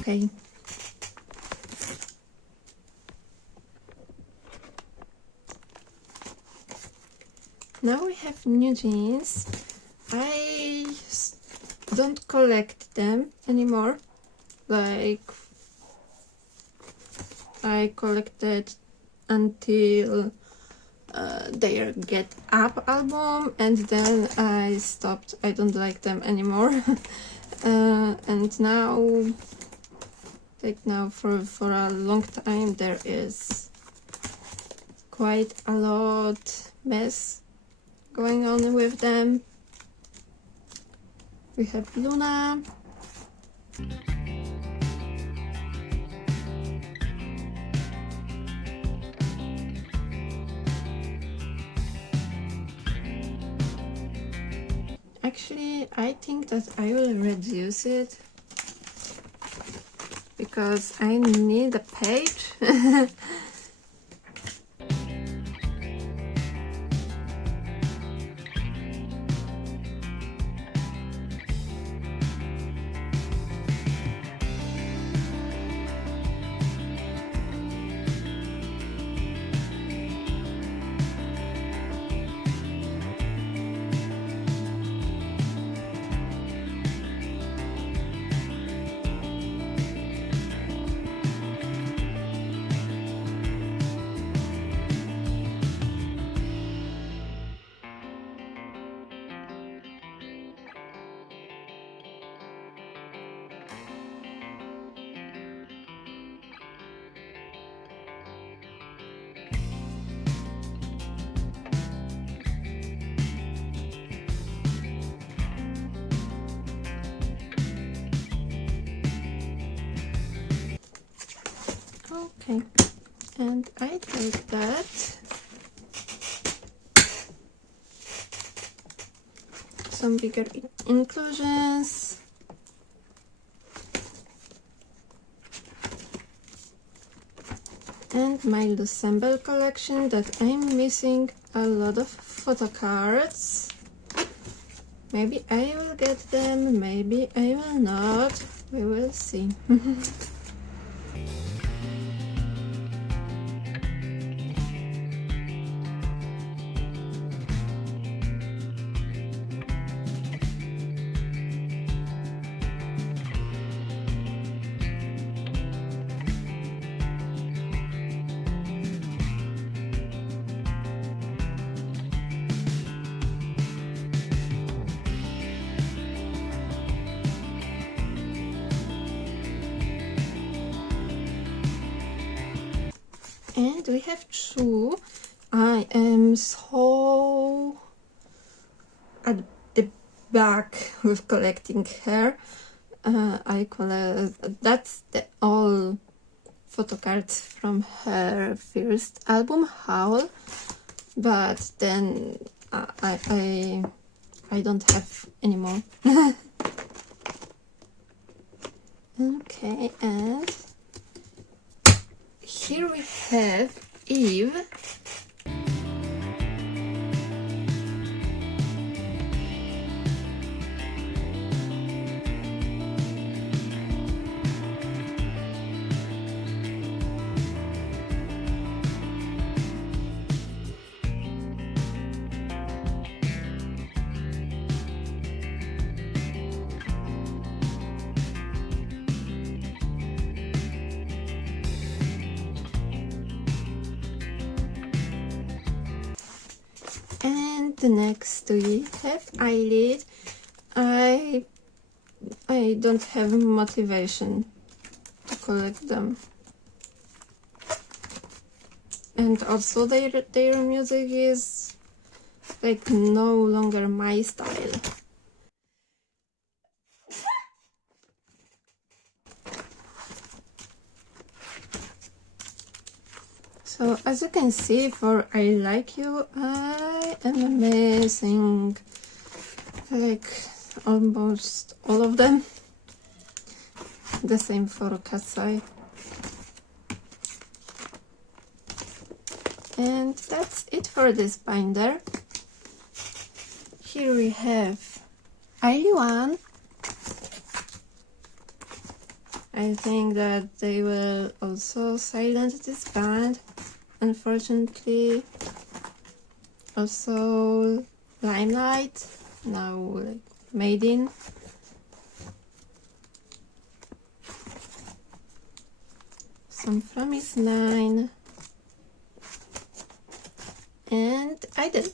Okay. Now we have new jeans. I don't collect them anymore. Like I collected until their Get Up album and then I stopped. I don't like them anymore. And now for a long time there is quite a lot mess going on with them. We have Luna, Actually, I think that I will reduce it because I need a page. Okay, and I take that, some bigger inclusions, and my December collection that I'm missing a lot of photo cards. Maybe I will get them, maybe I will not, we will see. And we have two. I am so at the back with collecting hair. I collect, that's the all photo cards from her first album, Howl, but then I don't have anymore. Okay, and here we have Eve. And next we have eyelid. I don't have motivation to collect them, and also their music is like no longer my style. So as you can see, for I Like You, I am missing like almost all of them. The same for Cat's Eye. And that's it for this binder. Here we have One. I think that they will also silence this band. Unfortunately, also Limelight, now like Made in. Some from is 9. And I did.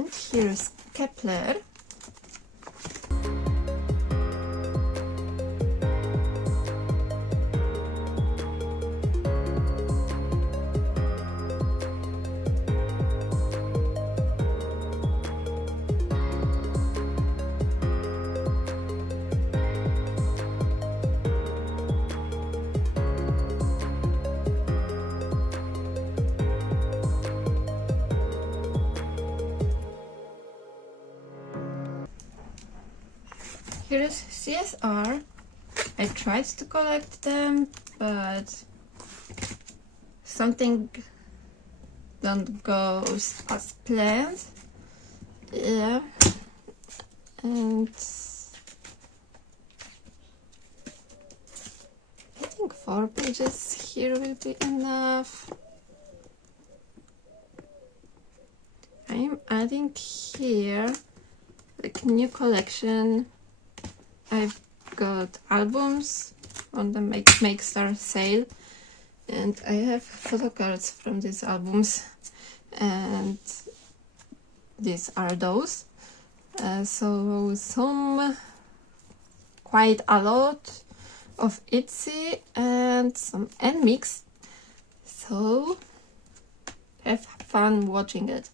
And here's Kepler. Here is CSR. I tried to collect them, but something don't go as planned. Yeah, and I think 4 pages here will be enough. I'm adding here like new collection. I've got albums on the Nmixx sale, and I have photocards from these albums, and these are those. So some, quite a lot of itzy and some nmixx. So have fun watching it.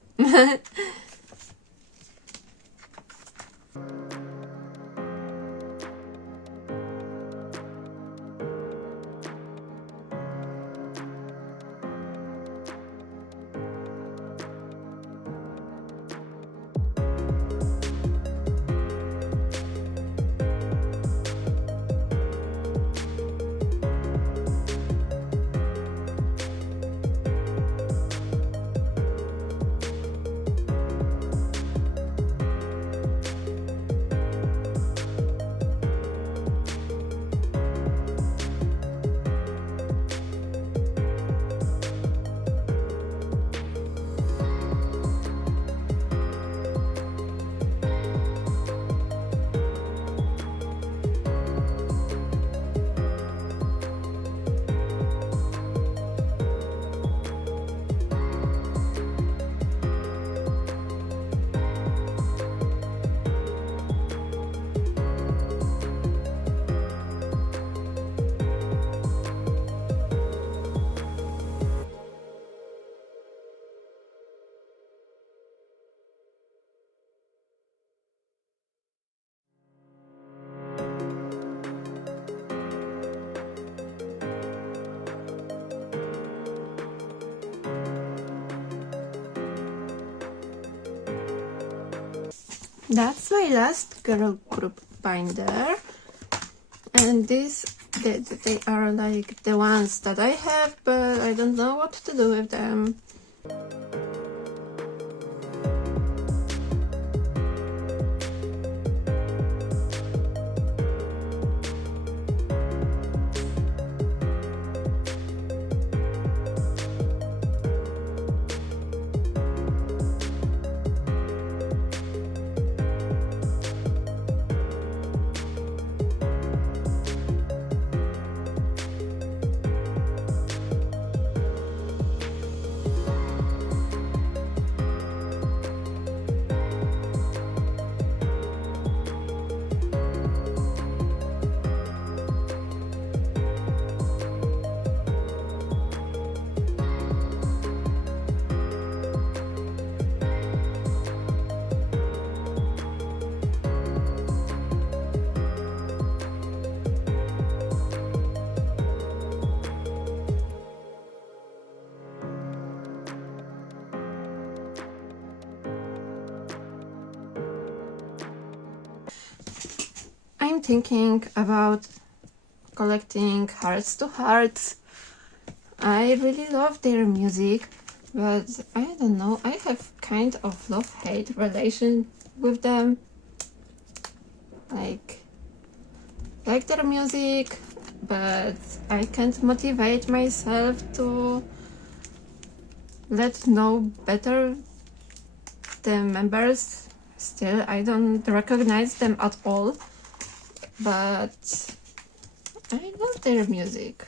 That's my last girl group binder, and they are like the ones that I have, but I don't know what to do with them. I'm thinking about collecting Hearts to Hearts. I really love their music, but I don't know, I have kind of love-hate relation with them. Like their music, but I can't motivate myself to let know better the members. Still, I don't recognize them at all, but I love their music.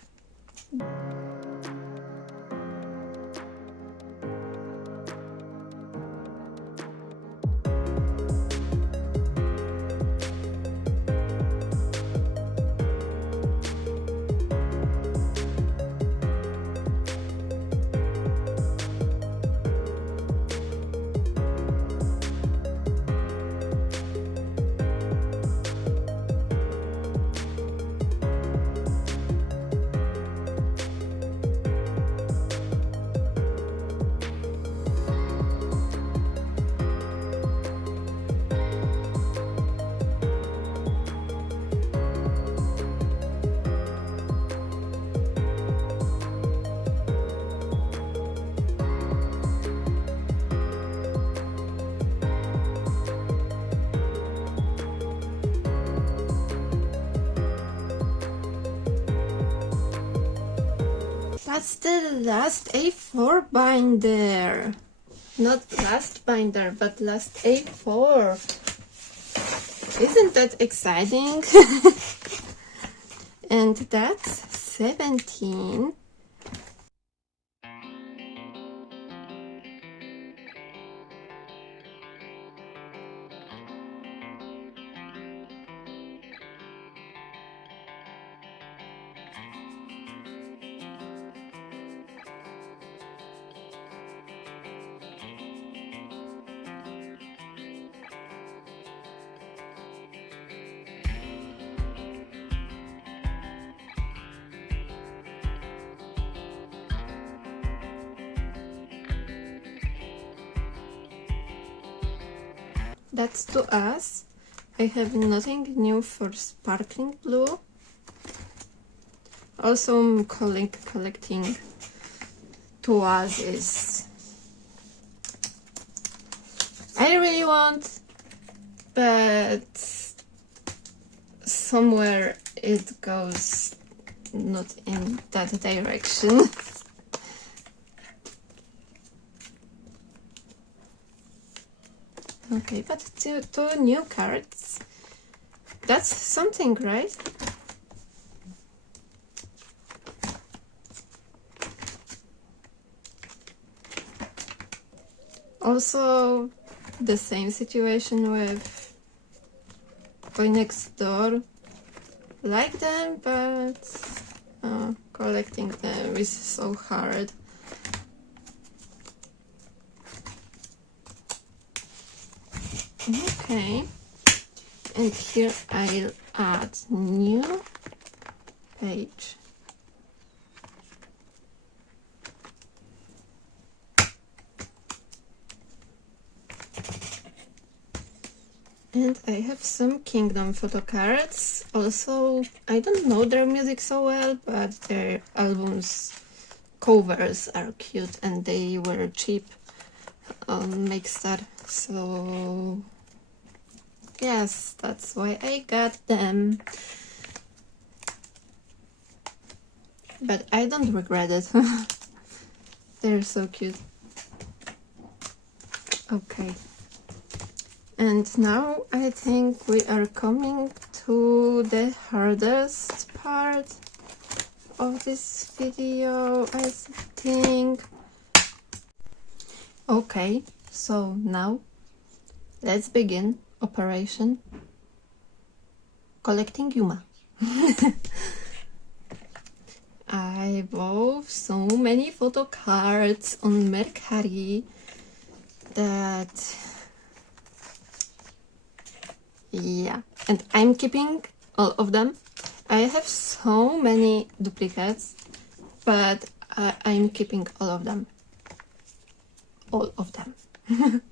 That's the last A4 binder. Not last binder, but last A4. Isn't that exciting? And that's 17. That's to us. I have nothing new for sparkling blue. Also, I'm collecting to us is I really want, but somewhere it goes not in that direction. Okay, but two new cards. That's something, right? Also, the same situation with Boy Next Door. Like them, but collecting them is so hard. Okay, and here I'll add new page. And I have some Kingdom photo cards. Also, I don't know their music so well, but their albums covers are cute and they were cheap on Mixcard. So yes, that's why I got them. But I don't regret it. They're so cute. Okay. And now I think we are coming to the hardest part of this video, I think. Okay, so now let's begin Operation Collecting Yuma. I bought so many photo cards on Mercari that, yeah, and I'm keeping all of them. I have so many duplicates, but I'm keeping all of them. All of them.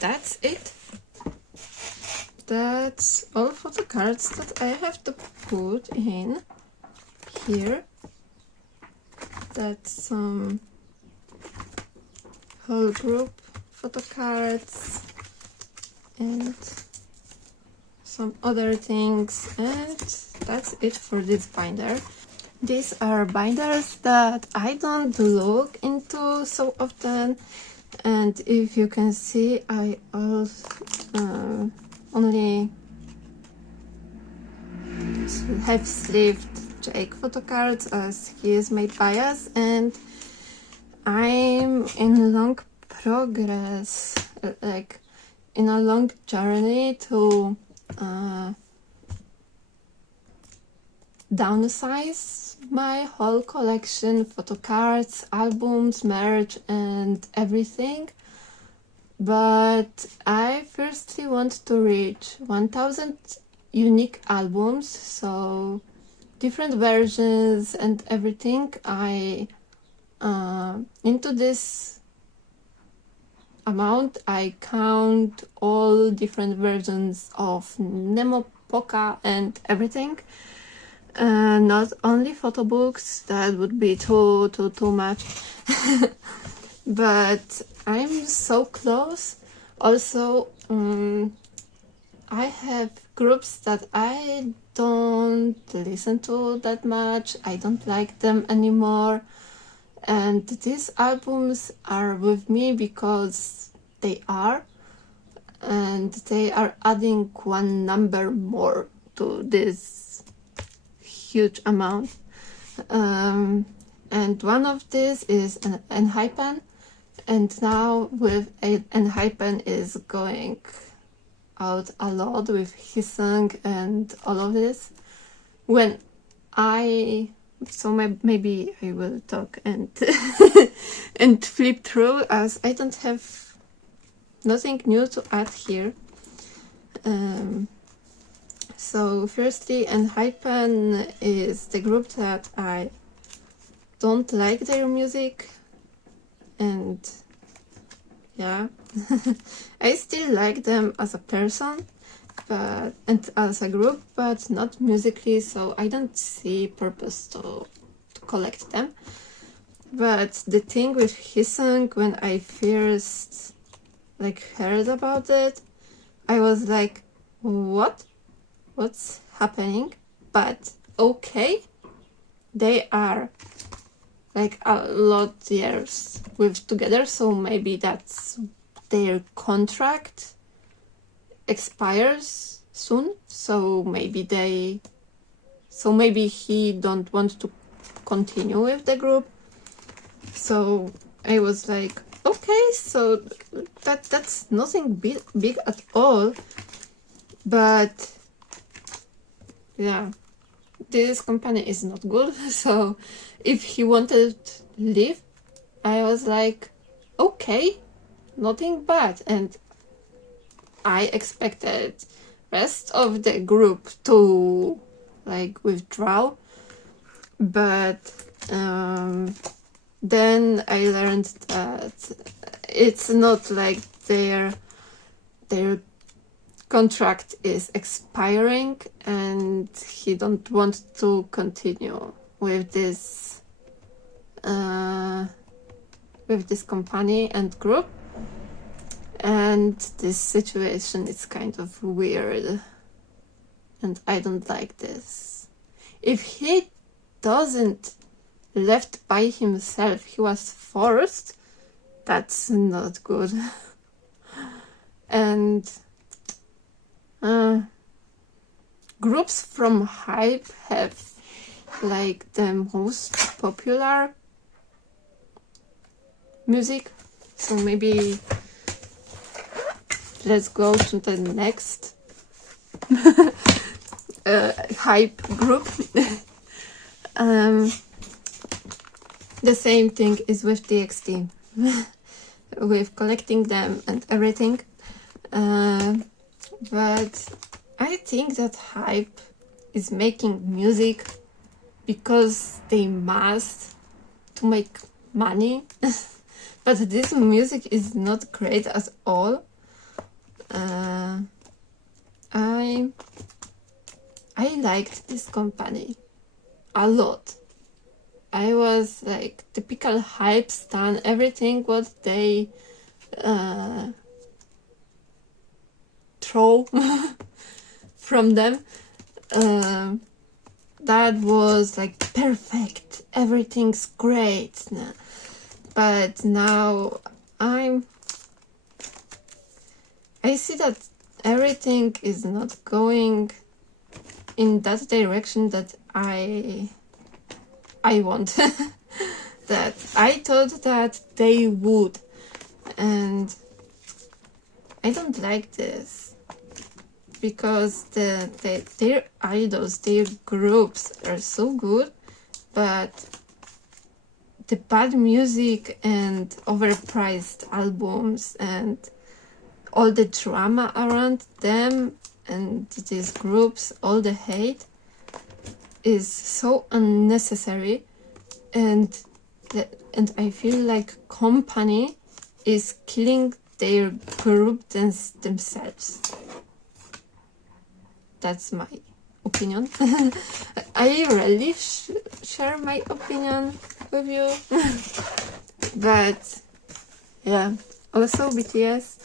that's it. That's all photo cards that I have to put in here. That's some whole group photo cards and some other things, and that's it for this binder. These are binders that I don't look into so often, and if you can see, I also only have sleeved Jake photo cards as he is made by us, and I'm in long progress, like in a long journey to downsize my whole collection, photo cards, albums, merch and everything. But I firstly want to reach 1000 unique albums, so different versions and everything. I into this amount I count all different versions of nmixx and everything, not only photo books, that would be too much. But I'm so close. Also, I have groups that I don't listen to that much. I don't like them anymore. And these albums are with me because they are. And they are adding one number more to this huge amount. And one of these is an enhypen. And now with enhypen is going out a lot with Hisung and all of this. When maybe I will talk and and flip through, as I don't have nothing new to add here. So firstly, enhypen is the group that I don't like their music, and yeah, I still like them as a person, but and as a group, but not musically, so I don't see purpose to collect them. But the thing with Hisung, when I first heard about it, I was like, what's happening? But okay, they are a lot years with together, so maybe that's their contract expires soon, so maybe he don't want to continue with the group. So I was like, okay, so that's nothing big at all. But yeah, this company is not good. So if he wanted to leave, I was like, okay, nothing bad. And I expected rest of the group to withdraw, but then I learned that it's not like their contract is expiring, and he don't want to continue with this company and group. And this situation is kind of weird, and I don't like this. If he doesn't left by himself, he was forced, that's not good. And groups from Hype have the most popular music, so maybe let's go to the next Hype group. The same thing is with DXT, with collecting them and everything. But I think that Hype is making music because they must to make money. But this music is not great at all. I liked this company a lot. I was like typical hype stan. Everything what they throw from them, that was like perfect. Everything's great. But now I see that everything is not going in that direction that I want. That I thought that they would, and I don't like this, because their idols, their groups are so good, but the bad music and overpriced albums and all the drama around them and these groups, all the hate is so unnecessary, and I feel like company is killing their group themselves. That's my opinion. I rarely share my opinion with you. But yeah, also BTS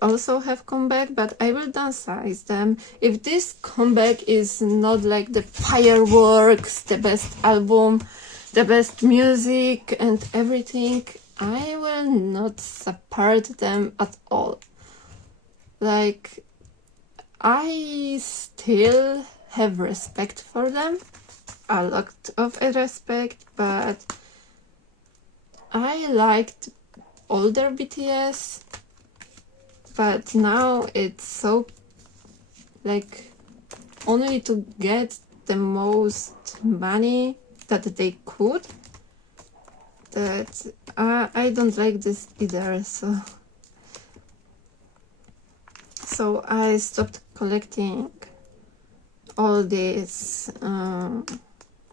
also have comeback, but I will downsize them. If this comeback is not like the fireworks, the best album, the best music and everything, I will not support them at all. Like, I still have respect for them, a lot of respect, but I liked older BTS, but now it's so like only to get the most money that they could, that I don't like this either, so I stopped collecting all these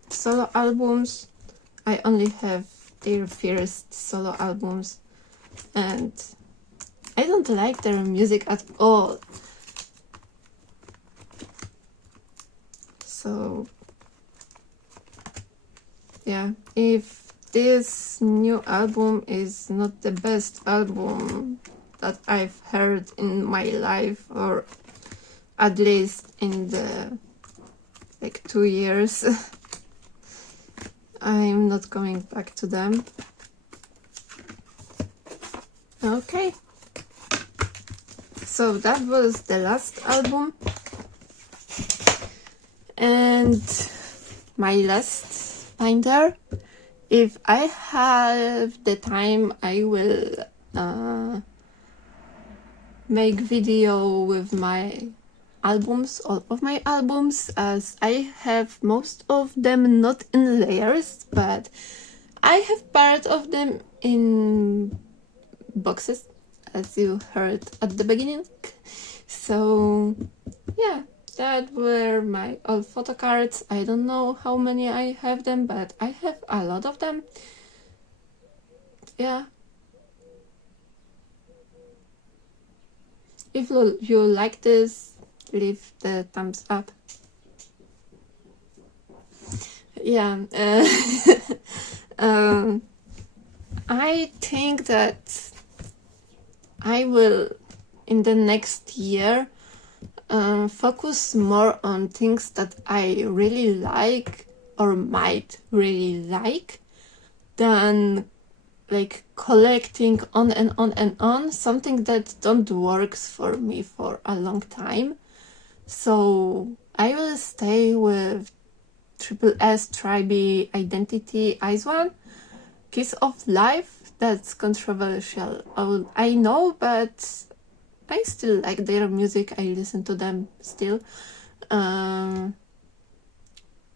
solo albums. I only have their first solo albums, and I don't like their music at all. So yeah, if this new album is not the best album that I've heard in my life, or at least in the like 2 years, I'm not going back to them. Okay, so that was the last album, and my last binder. If I have the time, I will make video with my albums, all of my albums, as I have most of them not in layers, but I have part of them in boxes, as you heard at the beginning. So yeah, that were my old photo cards. I don't know how many I have them, but I have a lot of them. Yeah. If you like this, leave the thumbs up. Yeah, I think that I will, in the next year, focus more on things that I really like or might really like, than like collecting on and on and on, something that don't works for me for a long time. So I will stay with Triple S, Tribe, Identity, izone, Kiss of Life. That's controversial, I know, but I still like their music. I listen to them still.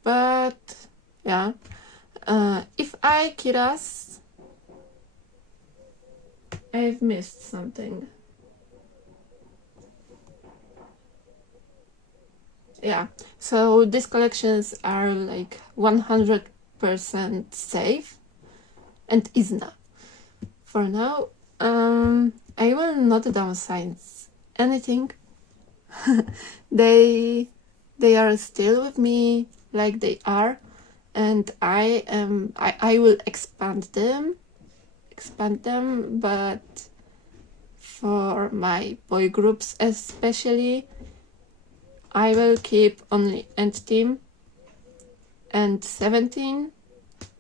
But yeah, if I Kiras, I've missed something. Yeah, so these collections are like 100% safe and izna. For now, I will not downsize anything. they are still with me like they are, and I will expand them, but for my boy groups especially, I will keep only End Team and 17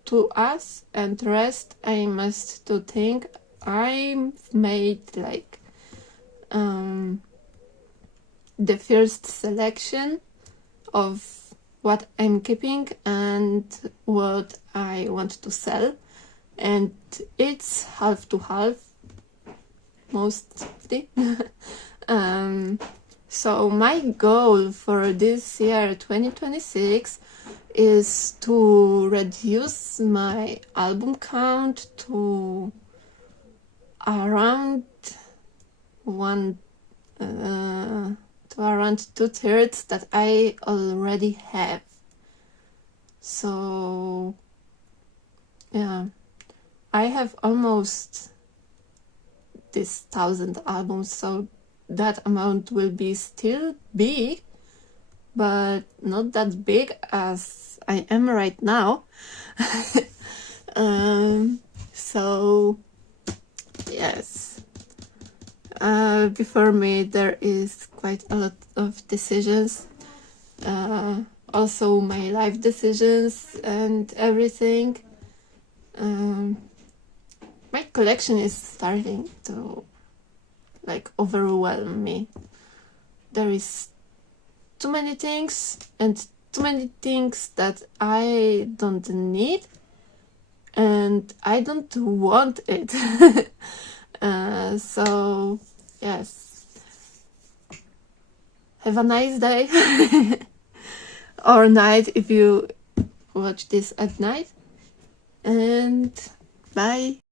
to us, and rest I must to think. I made like the first selection of what I'm keeping and what I want to sell, and it's half to half mostly. So my goal for this year 2026 is to reduce my album count to around around 2/3 that I already have. So yeah, I have almost this 1,000 albums, so that amount will be still big, but not that big as I am right now. So yes, before me there is quite a lot of decisions, also my life decisions and everything. My collection is starting to like overwhelm me. There is too many things, and too many things that I don't need and I don't want it. So yes, have a nice day or night if you watch this at night, and bye.